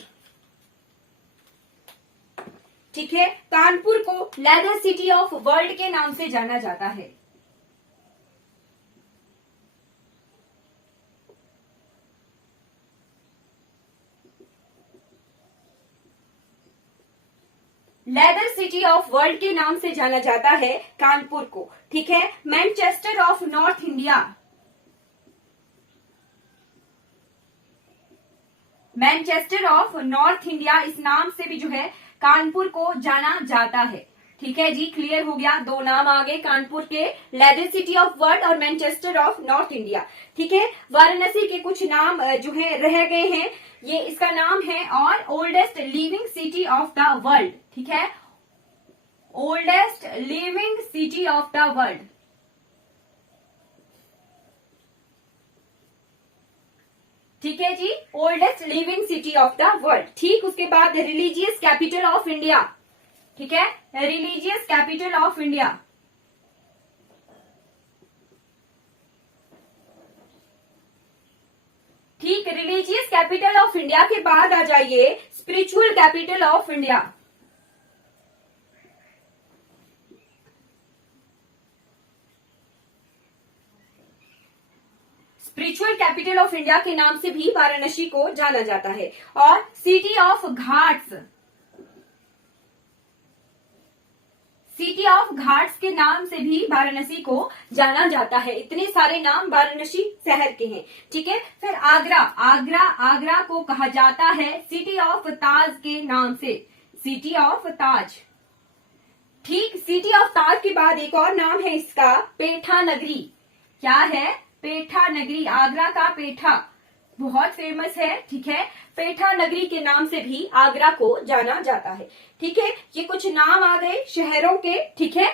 ठीक है, कानपुर को लेदर सिटी ऑफ वर्ल्ड के नाम से जाना जाता है। लेदर सिटी ऑफ वर्ल्ड के नाम से जाना जाता है कानपुर को। ठीक है, Manchester of north India, Manchester of north India, इस नाम से भी जो है कानपुर को जाना जाता है। ठीक है जी, क्लियर हो गया, दो नाम आ गए कानपुर के, लेदर सिटी ऑफ वर्ल्ड और मैनचेस्टर ऑफ नॉर्थ इंडिया। ठीक है, वाराणसी के कुछ नाम जो है रह गए हैं। ये इसका नाम है और oldest living city of the world. ठीक है, oldest living city of the world. ठीक है जी, oldest living city of the world. ठीक, उसके बाद रिलीजियस कैपिटल ऑफ इंडिया। ठीक है, रिलीजियस कैपिटल ऑफ इंडिया। ठीक, रिलीजियस कैपिटल ऑफ इंडिया के बाद आ जाइए spiritual capital of India. Spiritual capital of India के नाम से भी वाराणसी को जाना जाता है। और city of Ghats, city of Ghats के नाम से भी वाराणसी को जाना जाता है। इतने सारे नाम वाराणसी शहर के हैं। ठीक है, फिर आगरा, आगरा, आगरा को कहा जाता है सिटी ऑफ ताज के नाम से, सिटी ऑफ ताज। ठीक, सिटी ऑफ ताज के बाद एक और नाम है इसका, पेठा नगरी। क्या है? पेठा नगरी। आगरा का पेठा बहुत फेमस है। ठीक है, पेठा नगरी के नाम से भी आगरा को जाना जाता है। ठीक है, ये कुछ नाम आ गए शहरों के। ठीक है,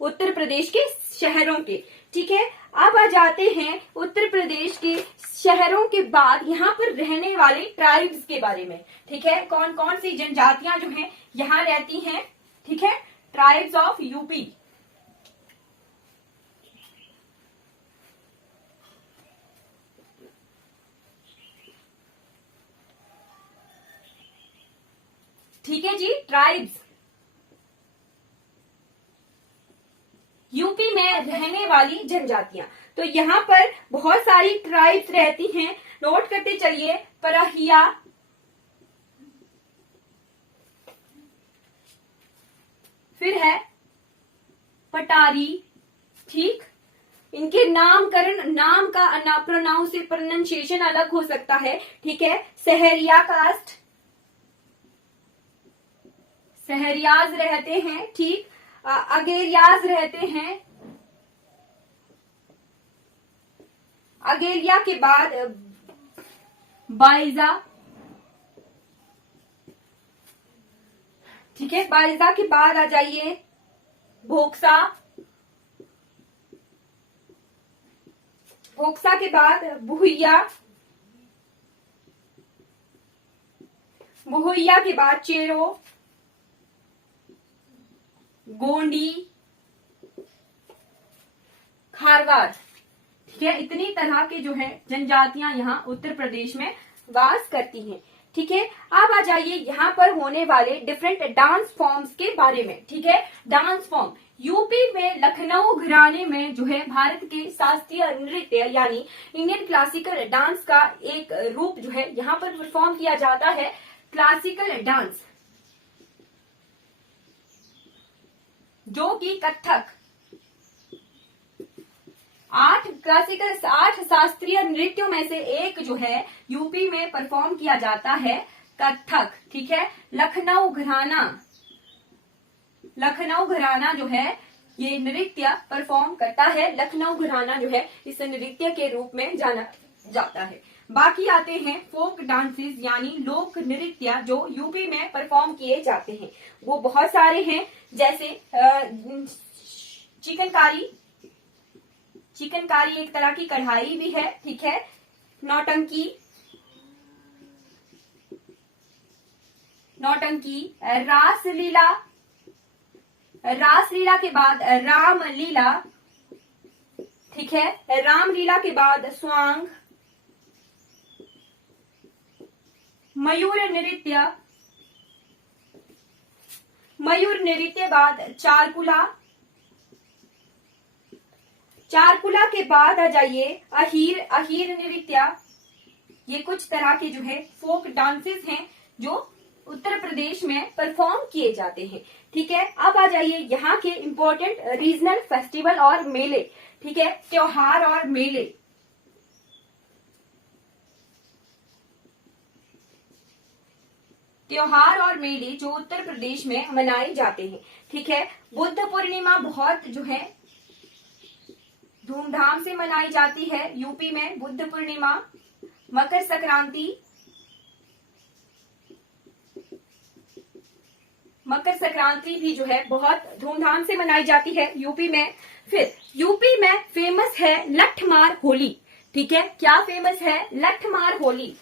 उत्तर प्रदेश के शहरों के। ठीक है, अब आ जाते हैं उत्तर प्रदेश के शहरों के बाद यहाँ पर रहने वाले ट्राइब्स के बारे में। ठीक है, कौन कौन सी जनजातियां जो हैं यहाँ रहती हैं। ठीक है, ट्राइब्स ऑफ यूपी। ठीक है जी, ट्राइब्स। यूपी में रहने वाली जनजातियां, तो यहाँ पर बहुत सारी ट्राइब्स रहती हैं, नोट करते चलिए। परहिया, फिर है पटारी, ठीक। इनके नामकरण, नाम का प्रोनाउंस से प्रोनाउंसिएशन अलग हो सकता है, ठीक है। सहरिया कास्ट, सहरियाज रहते हैं, ठीक। अगेरियाज रहते हैं। अगेरिया के बाद बाइजा, ठीक है। बाइजा के बाद आ जाइए भोक्सा, भोक्सा के बाद बुहिया, बुहिया के बाद चेरो, गोंडी, खारवाड़, ठीक है। इतनी तरह के जो है जनजातियां यहाँ उत्तर प्रदेश में वास करती हैं, ठीक है। अब आ जाइए यहाँ पर होने वाले डिफरेंट डांस फॉर्म्स के बारे में, ठीक है। डांस फॉर्म, यूपी में लखनऊ घराने में जो है भारत के शास्त्रीय नृत्य यानी इंडियन क्लासिकल डांस का एक रूप जो है यहाँ पर परफॉर्म किया जाता है, क्लासिकल डांस, जो कि कथक। 8 शास्त्रीय नृत्यों में से एक जो है यूपी में परफॉर्म किया जाता है, कथक, ठीक है। लखनऊ घराना, लखनऊ घराना जो है ये नृत्य परफॉर्म करता है। लखनऊ घराना जो है इस नृत्य के रूप में जाना जाता है। बाकी आते हैं फोक डांसेस यानी लोक नृत्य जो यूपी में परफॉर्म किए जाते हैं, वो बहुत सारे हैं, जैसे चिकनकारी, चिकनकारी एक तरह की कढ़ाई भी है, ठीक है। नौटंकी, नौटंकी, रासलीला, रासलीला के बाद रामलीला, ठीक है। रामलीला के बाद स्वांग, मयूर नृत्य, मयूर नृत्य बाद चारकुला, चारकुला के बाद आ जाइए अहीर, अहीर नृत्य। ये कुछ तरह के जो है फोक डांसेस हैं जो उत्तर प्रदेश में परफॉर्म किए जाते हैं, ठीक है। अब आ जाइए यहाँ के इंपॉर्टेंट रीजनल फेस्टिवल और मेले, ठीक है, त्योहार और मेले। त्योहार और मेले जो उत्तर प्रदेश में मनाए जाते हैं, ठीक है। बुद्ध पूर्णिमा बहुत जो है धूमधाम से मनाई जाती है यूपी में, बुद्ध पूर्णिमा। मकर संक्रांति, मकर संक्रांति भी जो है बहुत धूमधाम से मनाई जाती है यूपी में। फिर यूपी में फेमस है लठमार होली, ठीक है। क्या फेमस है? लठमार होली,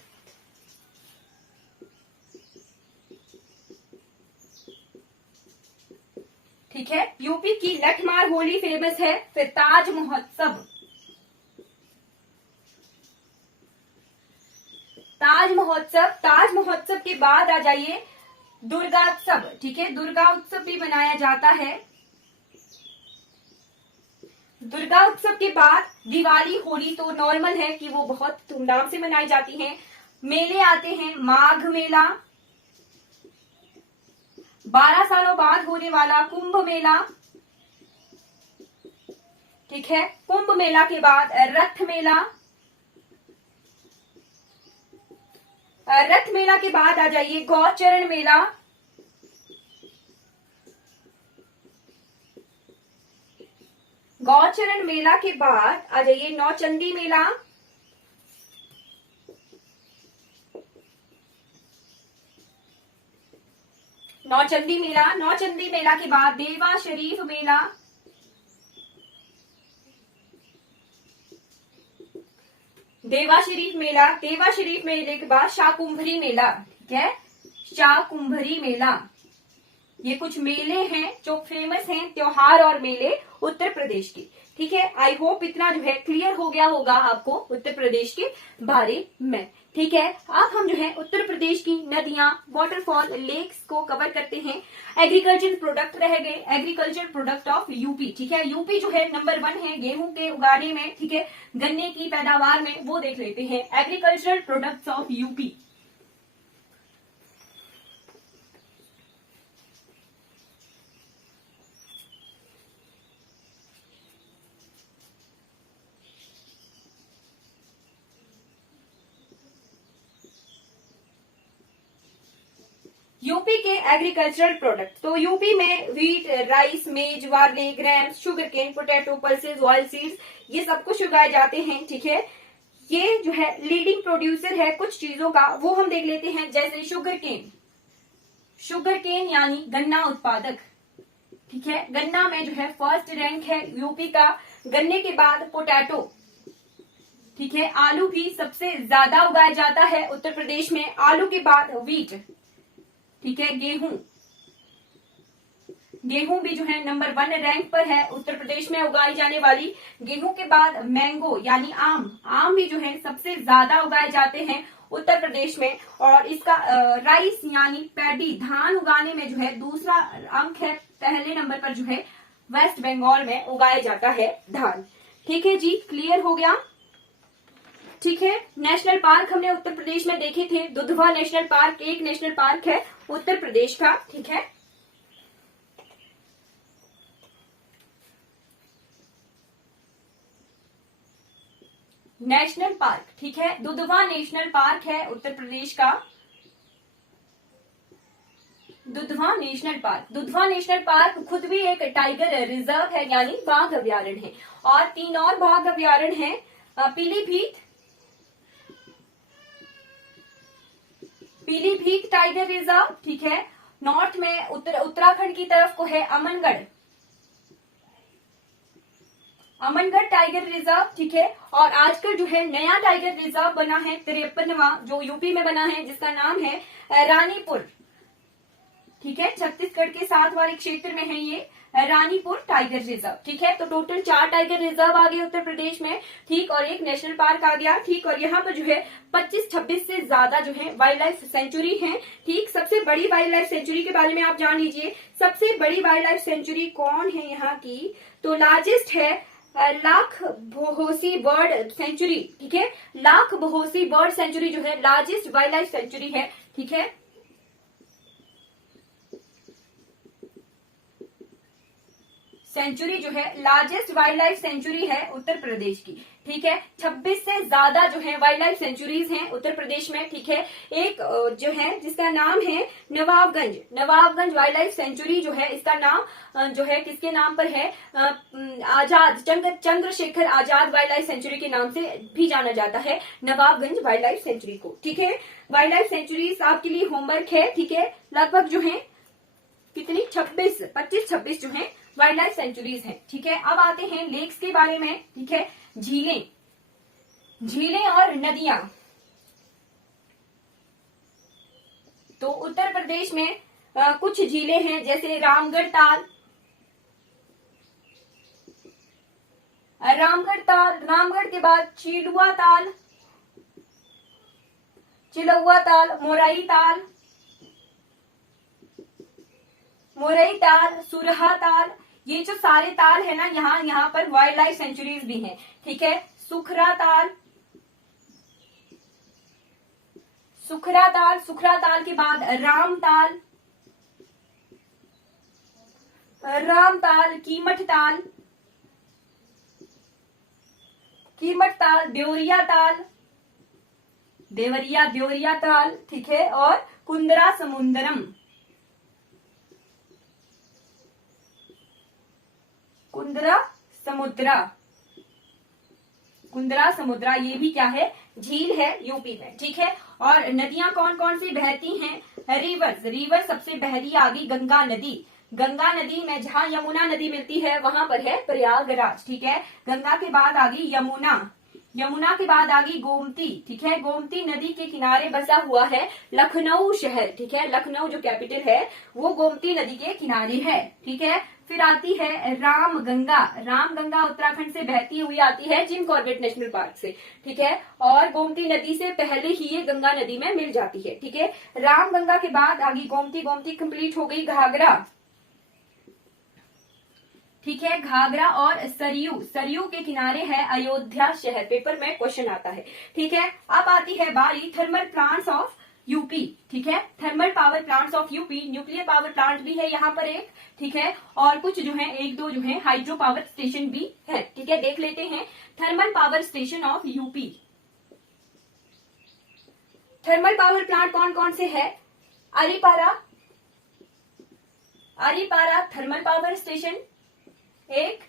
ठीक है। यूपी की लठमार होली फेमस है। फिर ताज महोत्सव, ताज महोत्सव, ताज महोत्सव के बाद आ जाइए दुर्गा उत्सव, ठीक है। दुर्गा उत्सव भी मनाया जाता है। दुर्गा उत्सव के बाद दिवाली, होली तो नॉर्मल है कि वो बहुत धूमधाम से मनाई जाती है। मेले आते हैं, माघ मेला, 12 सालों बाद होने वाला कुंभ मेला, ठीक है। कुंभ मेला के बाद रथ मेला, रथ मेला के बाद आ जाइए गौचरण मेला, गौचरण मेला के बाद आ जाइए नौचंदी मेला, नौचंदी मेला। नौचंदी मेला के बाद देवा शरीफ मेला, देवा शरीफ मेला। देवा शरीफ मेले के बाद शाकुंभरी मेला, ठीक है, शाकुंभरी मेला। ये कुछ मेले हैं जो फेमस हैं, त्योहार और मेले उत्तर प्रदेश के, ठीक है। आई होप इतना जो है क्लियर हो गया होगा आपको उत्तर प्रदेश के बारे में। ठीक है। अब हम जो है उत्तर प्रदेश की नदियां, वाटरफॉल, लेक्स को कवर करते हैं। एग्रीकल्चर प्रोडक्ट रह गए, एग्रीकल्चर प्रोडक्ट ऑफ यूपी। ठीक है, यूपी जो है नंबर 1 है गेहूं के उगाने में, ठीक है, गन्ने की पैदावार में, वो देख लेते हैं। Agricultural products of UP. UP के एग्रीकल्चरल प्रोडक्ट, तो यूपी में wheat, rice, maize, barley, grams, sugar cane, potato, pulses, oil seeds, ये सब कुछ उगाए जाते हैं। ठीक है, ये जो है लीडिंग प्रोड्यूसर है कुछ चीजों का, वो हम देख लेते हैं। जैसे शुगर केन, शुगर केन यानी गन्ना उत्पादक। ठीक है, गन्ना में जो है फर्स्ट रैंक है यूपी का। गन्ने के बाद पोटैटो। ठीक है, आलू भी सबसे ज्यादा उगाया जाता है उत्तर प्रदेश में। आलू के बाद व्हीट। ठीक है, गेहूं, गेहूं भी जो है नंबर 1 रैंक पर है उत्तर प्रदेश में उगाई जाने वाली। गेहूं के बाद मैंगो यानी आम, आम भी जो है सबसे ज्यादा उगाए जाते हैं उत्तर प्रदेश में। और इसका राइस यानी पैडी, धान उगाने में जो है दूसरा अंक है। पहले नंबर पर जो है वेस्ट बंगाल में उगाया जाता है धान। ठीक है जी, क्लियर हो गया। ठीक है, नेशनल पार्क हमने उत्तर प्रदेश में देखे थे। दुधवा नेशनल पार्क एक नेशनल पार्क है उत्तर प्रदेश का। ठीक है, नेशनल पार्क, ठीक है, दुधवा नेशनल पार्क है उत्तर प्रदेश का। Dudhwa national park, Dudhwa national park खुद भी एक टाइगर रिजर्व है यानी बाघ अभ्यारण्य है। और 3 और बाघ अभ्यारण्य है, पीलीभीत, पीलीभीत टाइगर रिजर्व। ठीक है, नॉर्थ में उत्तराखंड की तरफ को है अमनगढ़, अमनगढ़ टाइगर रिजर्व। ठीक है, और आजकल जो है नया टाइगर रिजर्व बना है 53वां, जो यूपी में बना है, जिसका नाम है रानीपुर। ठीक है, छत्तीसगढ़ के 7 वाले क्षेत्र में है ये रानीपुर टाइगर रिजर्व। ठीक है, तो टोटल 4 टाइगर रिजर्व आ गए उत्तर प्रदेश में। ठीक, और एक नेशनल पार्क आ गया। ठीक, और यहाँ पर जो है 25-26 से ज्यादा जो है वाइल्ड लाइफ सेंचुरी है। ठीक, सबसे बड़ी वाइल्ड लाइफ सेंचुरी के बारे में आप जान लीजिए। सबसे बड़ी वाइल्ड लाइफ सेंचुरी कौन है यहाँ की, तो लार्जेस्ट है लाख बहोसी बर्ड सेंचुरी। ठीक है, लाख बहोसी बर्ड सेंचुरी जो है लार्जेस्ट वाइल्ड लाइफ सेंचुरी है। ठीक है, सेंचुरी जो है लार्जेस्ट वाइल्ड लाइफ सेंचुरी है उत्तर प्रदेश की। ठीक है, 26 से ज्यादा जो है वाइल्ड लाइफ सेंचुरीज हैं उत्तर प्रदेश में। ठीक है, एक जो है जिसका नाम है Nawabganj, Nawabganj wild life sanctuary जो है, इसका नाम जो है किसके नाम पर है, आजाद, Chandrashekhar Azad wild life sanctuary के नाम से भी जाना जाता है नवाबगंज वाइल्ड लाइफ सेंचुरी को। ठीक है, वाइल्ड लाइफ सेंचुरीज आपके लिए होमवर्क है। ठीक है, लगभग जो है कितनी 25-26 जो है वाइल्ड लाइफ सेंचुरीज हैं। ठीक है, अब आते हैं लेक्स के बारे में। ठीक है, झीलें, झीलें और नदियां। तो उत्तर प्रदेश में कुछ झीलें हैं, जैसे रामगढ़ ताल, रामगढ़ ताल, रामगढ़ के बाद चिलुआ ताल, चिलुआ ताल, मोराई ताल, मोरई ताल, सुरहा ताल, ये जो सारे ताल है ना, यहाँ पर वाइल्ड लाइफ सेंचुरीज भी हैं। ठीक है, सुखरा ताल, सुखरा ताल, सुखरा ताल के बाद राम ताल, राम ताल, कीमठ ताल, कीमठ ताल, देवरिया ताल, देवरिया ताल। ठीक है, और कुंदरा समुंदरम, कुंदरा समुद्रा, कुंदरा समुद्रा, ये भी क्या है, झील है यूपी में। ठीक है, और नदियां कौन कौन सी बहती हैं, रिवर्स, रिवर सबसे पहली आ गई गंगा नदी। गंगा नदी में जहां यमुना नदी मिलती है वहां पर है प्रयागराज। ठीक है, गंगा के बाद आ गई यमुना, यमुना के बाद आ गई गोमती। ठीक है, गोमती नदी के किनारे बसा हुआ है लखनऊ शहर। ठीक है, लखनऊ जो कैपिटल है वो गोमती नदी के किनारे है। ठीक है, फिर आती है रामगंगा। रामगंगा उत्तराखंड से बहती हुई आती है जिम कॉर्बेट नेशनल पार्क से, ठीक है, और गोमती नदी से पहले ही ये गंगा नदी में मिल जाती है, ठीक है। रामगंगा के बाद आगे गोमती, गोमती कंप्लीट हो गई, घाघरा, ठीक है, घाघरा और सरयू, सरयू के किनारे है अयोध्या शहर, पेपर में क्वेश्चन आता है, ठीक है। अब आती है बारी थर्मल प्लांट्स ऑफ यूपी, ठीक है, thermal power plants of UP, nuclear power plant भी है यहाँ पर एक, ठीक है, और कुछ जो है एक दो जो है हाइड्रो पावर स्टेशन भी है, ठीक है। देख लेते हैं thermal power station of UP. Thermal power plant कौन कौन से है? अरीपारा, अरीपारा थर्मल पावर स्टेशन एक,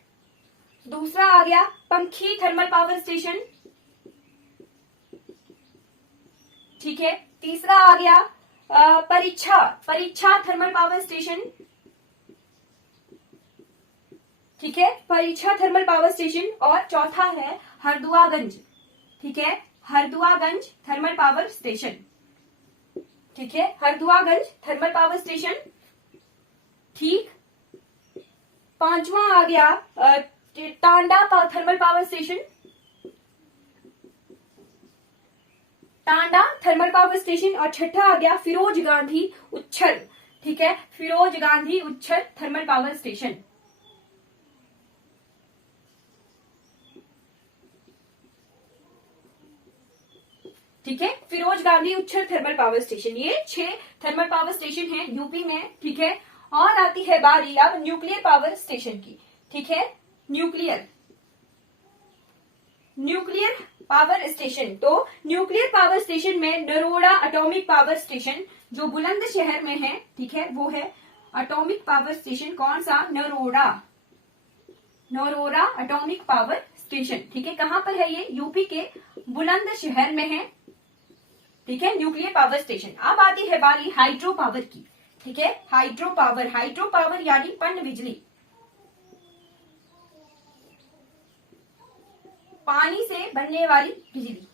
दूसरा आ गया पंखी थर्मल पावर स्टेशन, ठीक है, तीसरा आ गया परीक्षा, परीक्षा थर्मल पावर स्टेशन, ठीक है, परीक्षा थर्मल पावर स्टेशन, और चौथा है हरदुआगंज, ठीक है, हरदुआगंज थर्मल पावर स्टेशन, ठीक है, हरदुआगंज थर्मल पावर स्टेशन, ठीक। पांचवा आ गया Tanda thermal power station, Tanda thermal power station, और छठा आ गया फिरोज गांधी उच्छल, ठीक है, Feroze Gandhi Unchahar thermal power station, ठीक है, Feroze Gandhi Unchahar thermal power station. ये 6 थर्मल पावर स्टेशन है यूपी में, ठीक है। और आती है बारी अब न्यूक्लियर पावर स्टेशन की, ठीक है, न्यूक्लियर, न्यूक्लियर पावर स्टेशन। तो न्यूक्लियर पावर स्टेशन में नरोड़ा एटॉमिक पावर स्टेशन जो बुलंदशहर में है, ठीक है, वो है एटॉमिक पावर स्टेशन, कौन सा? Naroda, Naroda atomic power station, ठीक है। कहां पर है ये? यूपी के बुलंदशहर में है, ठीक है, न्यूक्लियर पावर स्टेशन। अब आती है बारी हाइड्रो पावर की, ठीक है, हाइड्रो पावर, हाइड्रो पावर यानी पन बिजली, पानी से बनने वाली बिजली,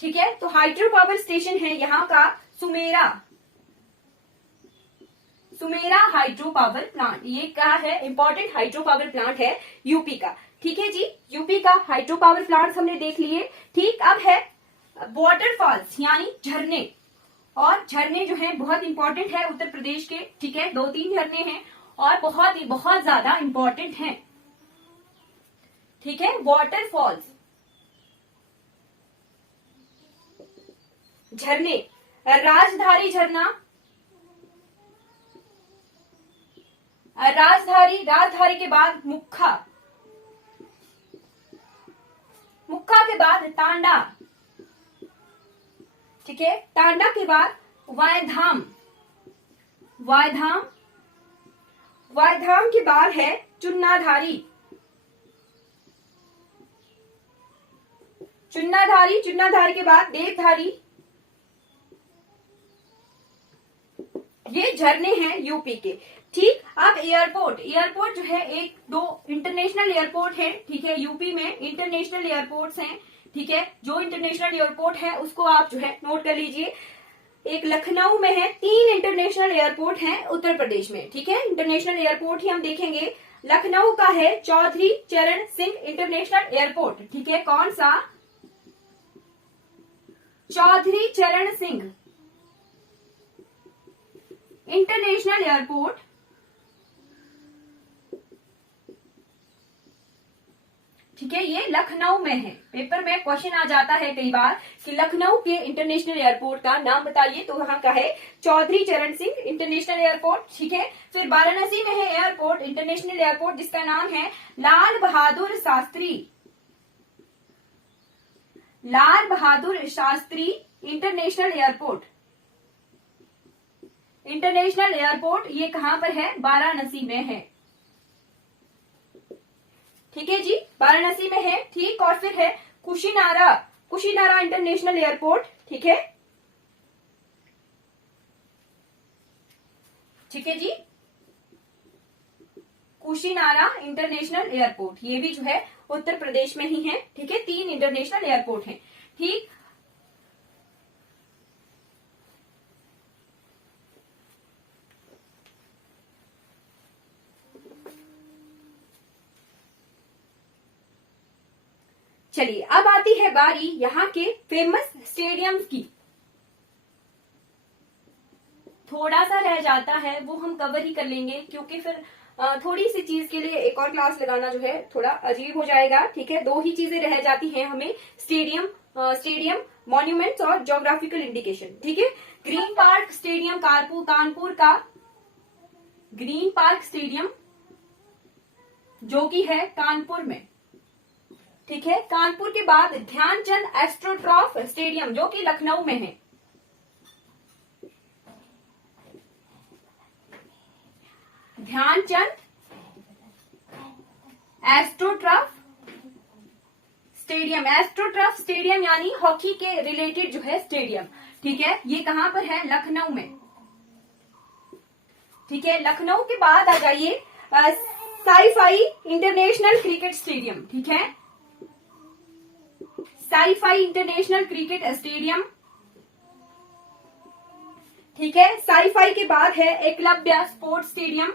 ठीक है। तो हाइड्रो पावर स्टेशन है यहाँ का Sumera, Sumera hydro power plant, ये क्या है? इंपॉर्टेंट हाइड्रो पावर प्लांट है यूपी का, ठीक है जी। यूपी का हाइड्रो पावर प्लांट हमने देख लिए, ठीक। अब है वाटरफॉल्स यानी झरने, और झरने जो है बहुत इंपॉर्टेंट है उत्तर प्रदेश के, ठीक है, 2-3 झरने हैं और बहुत ज्यादा इंपॉर्टेंट हैं, ठीक है। वाटरफॉल्स, झरने, राजधारी झरना, राजधारी, राजधारी के बाद मुक्खा, मुक्खा के बाद टांडा, ठीक है, टांडा के बाद वायधाम, वायधाम, वायधाम के बाद है चुन्नाधारी, चुन्नाधारी, चुन्नाधारी के बाद देवधारी। ये झरने हैं यूपी के, ठीक। अब एयरपोर्ट, एयरपोर्ट जो है 1-2 इंटरनेशनल एयरपोर्ट है, ठीक है, यूपी में इंटरनेशनल एयरपोर्ट्स हैं, ठीक है। जो इंटरनेशनल एयरपोर्ट है उसको आप जो है नोट कर लीजिए। एक लखनऊ में है, 3 इंटरनेशनल एयरपोर्ट हैं उत्तर प्रदेश में, ठीक है। इंटरनेशनल एयरपोर्ट ही हम देखेंगे। लखनऊ का है चौधरी चरण सिंह इंटरनेशनल एयरपोर्ट, ठीक है, कौन सा? चौधरी चरण सिंह इंटरनेशनल एयरपोर्ट, ठीक है, ये लखनऊ में है। पेपर में क्वेश्चन आ जाता है कई बार कि लखनऊ के इंटरनेशनल एयरपोर्ट का नाम बताइए, तो वहां का है चौधरी चरण सिंह इंटरनेशनल एयरपोर्ट, ठीक है। फिर वाराणसी में है एयरपोर्ट, इंटरनेशनल एयरपोर्ट, जिसका नाम है Lal Bahadur Shastri, Lal Bahadur Shastri international airport, international airport, ये कहां पर है? वाराणसी में है, ठीक है जी, वाराणसी में है, ठीक। और फिर है कुशीनारा, कुशीनारा इंटरनेशनल एयरपोर्ट, ठीक है, ठीक है जी, कुशीनारा इंटरनेशनल एयरपोर्ट, ये भी जो है उत्तर प्रदेश में ही है, ठीक है। 3 इंटरनेशनल एयरपोर्ट हैं, ठीक। चलिए अब आती है बारी यहाँ के फेमस स्टेडियम्स की। थोड़ा सा रह जाता है वो हम कवर ही कर लेंगे, क्योंकि फिर थोड़ी सी चीज के लिए एक और क्लास लगाना जो है थोड़ा अजीब हो जाएगा। ठीक है, 2 ही चीजें रह जाती हैं हमें, स्टेडियम मॉन्यूमेंट्स और ज्योग्राफिकल इंडिकेशन। ठीक है, ग्रीन पार्क स्टेडियम कानपुर का ग्रीन पार्क स्टेडियम जो कि है कानपुर में। ठीक है, कानपुर के बाद ध्यानचंद एस्ट्रोट्रॉफ स्टेडियम जो कि लखनऊ में है। ध्यानचंद एस्ट्रोट्रॉफ स्टेडियम यानी हॉकी के रिलेटेड जो है स्टेडियम। ठीक है, ये कहां पर है? लखनऊ में। ठीक है, लखनऊ के बाद आ जाइए साई-फाई इंटरनेशनल क्रिकेट स्टेडियम। ठीक है, साई-फाई इंटरनेशनल क्रिकेट स्टेडियम। ठीक है, साई-फाई के बाद है Eklavya sports stadium.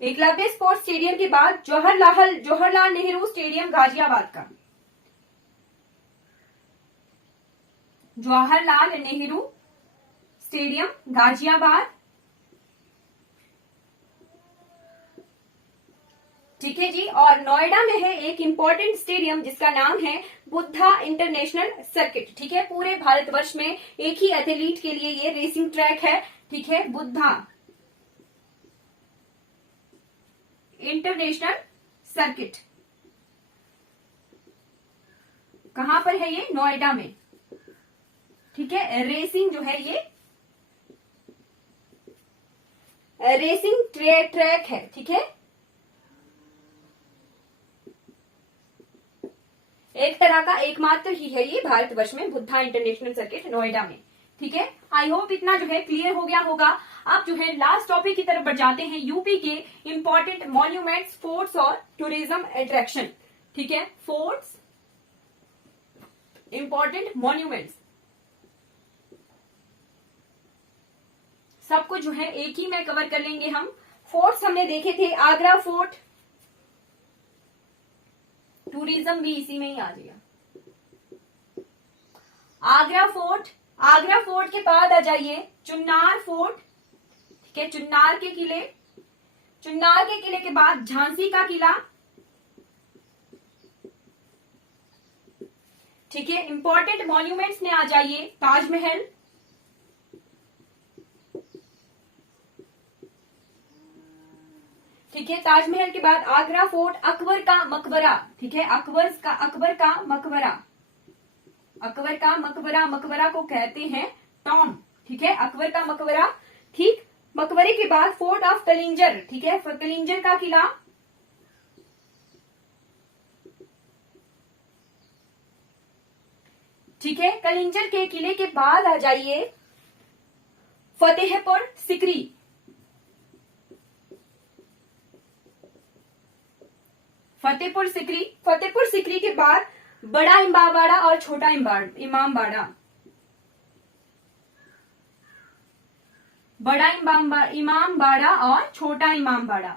Eklavya sports stadium के बाद जवाहरलाल नेहरू स्टेडियम गाजियाबाद का। जवाहरलाल नेहरू स्टेडियम गाजियाबाद। ठीक है जी, और नोएडा में है एक इंपॉर्टेंट स्टेडियम जिसका नाम है बुद्धा इंटरनेशनल सर्किट। ठीक है, पूरे भारतवर्ष में एक ही एथलीट के लिए ये रेसिंग ट्रैक है। ठीक है, बुद्धा इंटरनेशनल सर्किट कहां पर है? ये नोएडा में। ठीक है, रेसिंग जो है ये रेसिंग ट्रैक है। ठीक है, एक तरह का एकमात्र ही है ये भारतवर्ष में, बुद्धा इंटरनेशनल सर्किट नोएडा में। ठीक है, आई होप इतना जो है क्लियर हो गया होगा। अब जो है लास्ट टॉपिक की तरफ बढ़ जाते हैं, यूपी के इंपॉर्टेंट मॉन्यूमेंट्स, फोर्ट्स और टूरिज्म अट्रैक्शन। ठीक है, फोर्ट्स, इंपॉर्टेंट मॉन्यूमेंट्स, सबको जो है एक ही में कवर कर लेंगे हम। फोर्ट्स हमने देखे थे, आगरा फोर्ट, टूरिज्म भी इसी में ही आ जाएगा। आगरा फोर्ट के बाद आ जाइए चुन्नार फोर्ट। ठीक है, चुन्नार के किले के बाद झांसी का किला। ठीक है, इंपॉर्टेंट मॉन्यूमेंट्स में आ जाइए ताजमहल। ठीक है, ताजमहल के बाद आगरा फोर्ट, अकबर का मकबरा। ठीक है, अकबर का मकबरा को कहते हैं टॉम। ठीक है, अकबर का मकबरा। ठीक, मकबरे के बाद फोर्ट ऑफ कलिंजर। ठीक है, कलिंजर का किला। ठीक है, कलिंजर के किले के बाद आ जाइए फतेहपुर सिकरी। फतेहपुर सिकरी के बाद बड़ा इमामबाड़ा और छोटा इमामबाड़ा। बड़ा इमामबाड़ा और छोटा इमामबाड़ा।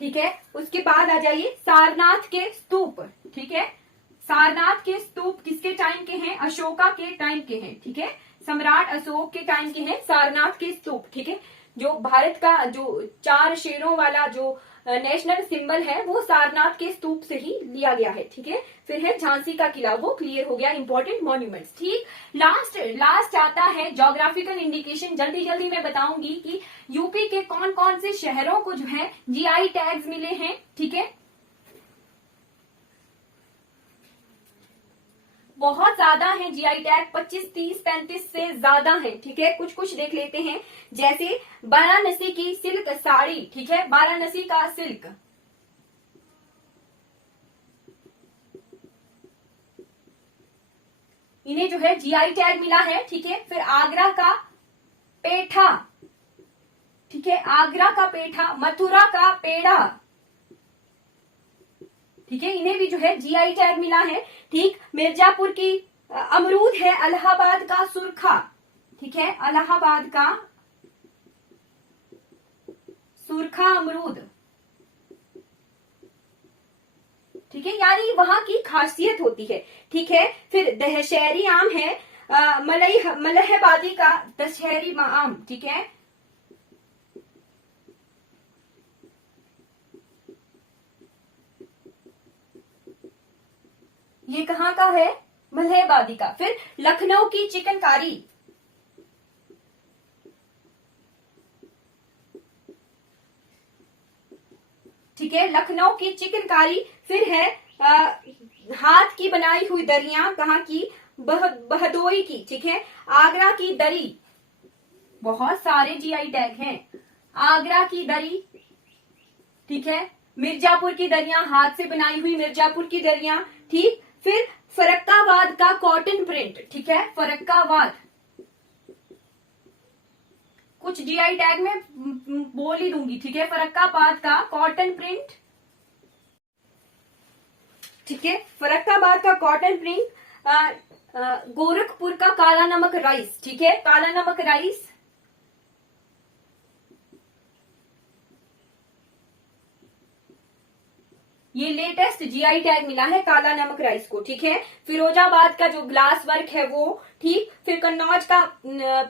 ठीक है, उसके बाद आ जाइए सारनाथ के स्तूप। ठीक है, सारनाथ के स्तूप किसके टाइम के हैं? अशोका के टाइम के हैं। ठीक है, सम्राट अशोक के टाइम के हैं सारनाथ के स्तूप। ठीक है, जो भारत का जो 4 शेरों वाला जो नेशनल सिंबल है वो सारनाथ के स्तूप से ही लिया गया है। ठीक है, फिर है झांसी का किला, वो क्लियर हो गया, इंपॉर्टेंट मॉन्यूमेंट्स। ठीक, लास्ट आता है ज्योग्राफिकल इंडिकेशन। जल्दी मैं बताऊंगी कि यूपी के कौन कौन से शहरों को जो है जीआई टैग्स मिले हैं। ठीक है, बहुत ज्यादा है जीआई टैग, 25, 30, 35 से ज्यादा है। ठीक है, कुछ देख लेते हैं, जैसे वाराणसी की सिल्क साड़ी। ठीक है, वाराणसी का सिल्क, इन्हें जो है जीआई टैग मिला है। ठीक है, फिर आगरा का पेठा। ठीक है, आगरा का पेठा, मथुरा का पेड़ा। ठीक है, इन्हें भी जो है जीआई टैग मिला है। ठीक, मिर्जापुर की अमरूद है, इलाहाबाद का सुरखा। ठीक है, इलाहाबाद का सुरखा अमरूद, ठीक है, यानी वहां की खासियत होती है। ठीक है, फिर दशहरी आम है मलहबादी का दशहरी आम, ठीक है। ये कहाँ का है? मलहबादी का। फिर लखनऊ की चिकनकारी, ठीक है, लखनऊ की चिकनकारी। फिर है हाथ की बनाई हुई दरियां, कहाँ की? बहदोई की, ठीक है। आगरा की दरी, बहुत सारे जीआई टैग हैं। आगरा की दरी, ठीक है। मिर्जापुर की दरियां, हाथ से बनाई हुई मिर्जापुर की दरियां, ठीक। फिर फरक्काबाद का कॉटन प्रिंट, ठीक है, फरक्काबाद। कुछ जीआई टैग में बोल ही दूंगी, ठीक है। फरक्काबाद का कॉटन प्रिंट, ठीक है, फरक्काबाद का कॉटन प्रिंट। गोरखपुर का काला नमक राइस, ठीक है, काला नमक राइस। ये लेटेस्ट जीआई टैग मिला है काला नमक राइस को, ठीक है। फिरोजाबाद का जो ग्लास वर्क है वो, ठीक। फिर कन्नौज का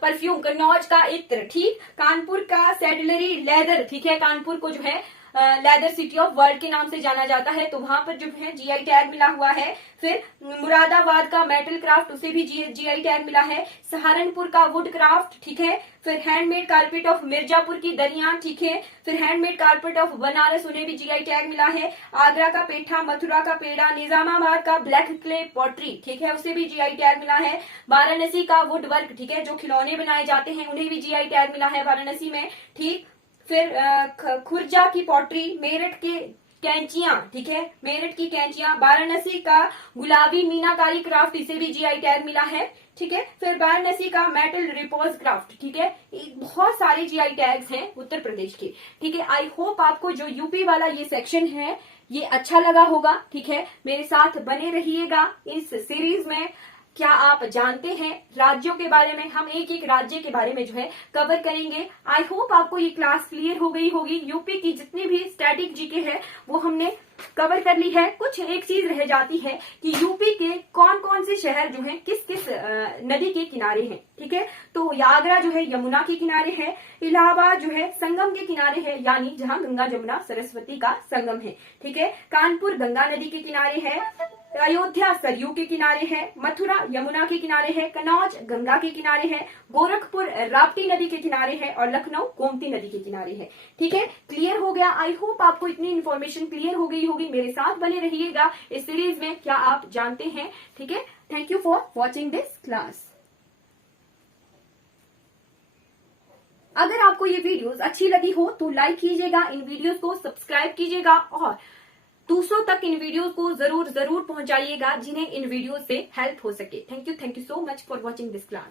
परफ्यूम, कन्नौज का इत्र, ठीक। कानपुर का सैडलरी लेदर, ठीक है, कानपुर को जो है लेदर सिटी ऑफ वर्ल्ड के नाम से जाना जाता है, तो वहां पर जो है जीआई टैग मिला हुआ है। फिर मुरादाबाद का मेटल क्राफ्ट, उसे भी जीआई टैग मिला है। सहारनपुर का वुड क्राफ्ट, ठीक है। फिर हैंडमेड कारपेट ऑफ मिर्जापुर की दरियां, ठीक है। फिर हैंडमेड कारपेट ऑफ बनारस, उन्हें भी जीआई टैग मिला है। आगरा का पेठा, मथुरा का पेड़ा, निजामाबाद का ब्लैक क्ले पॉटरी, ठीक है, उसे भी जीआई टैग मिला है। वाराणसी का वुड वर्क, ठीक है, जो खिलौने बनाए जाते हैं उन्हें भी जीआई टैग मिला है वाराणसी में, ठीक। फिर खुर्जा की पॉटरी, मेरठ के कैंचियां, ठीक है, मेरठ की कैंचियां। वाराणसी का गुलाबी मीनाकारी क्राफ्ट, इसे भी जीआई टैग मिला है, ठीक है। फिर वाराणसी का मेटल रिपोज क्राफ्ट, ठीक है। बहुत सारे जीआई टैग्स हैं उत्तर प्रदेश के, ठीक है। आई होप आपको जो यूपी वाला ये सेक्शन है ये अच्छा लगा होगा, ठीक है। मेरे साथ बने रहिएगा इस सीरीज में। क्या आप जानते हैं राज्यों के बारे में? हम एक एक राज्य के बारे में जो है कवर करेंगे। आई होप आपको ये क्लास क्लियर हो गई होगी। यूपी की जितनी भी स्टैटिक जीके है वो हमने कवर कर ली है। कुछ एक चीज रह जाती है कि यूपी के कौन कौन से शहर जो हैं किस किस नदी के किनारे हैं, ठीक है। तो आगरा जो है यमुना के किनारे है, इलाहाबाद जो है संगम के किनारे है, यानी जहां गंगा जमुना सरस्वती का संगम है, ठीक है। कानपुर गंगा नदी के किनारे है, अयोध्या सरयू के किनारे है, मथुरा यमुना के किनारे है, कन्नौज गंगा के किनारे है, गोरखपुर राप्ती नदी के किनारे है और लखनऊ गोमती नदी के किनारे है, ठीक है। क्लियर हो गया? आई होप आपको इतनी इन्फॉर्मेशन क्लियर हो गई होगी। मेरे साथ बने रहिएगा इस सीरीज में। क्या आप जानते हैं, ठीक है। Thank you for watching this class. अगर आपको ये वीडियोस अच्छी लगी हो तो लाइक कीजिएगा, इन वीडियोस को सब्सक्राइब कीजिएगा और दूसरों तक इन वीडियोस को जरूर पहुंचाइएगा जिन्हें इन वीडियो से हेल्प हो सके। Thank you so much for watching this class.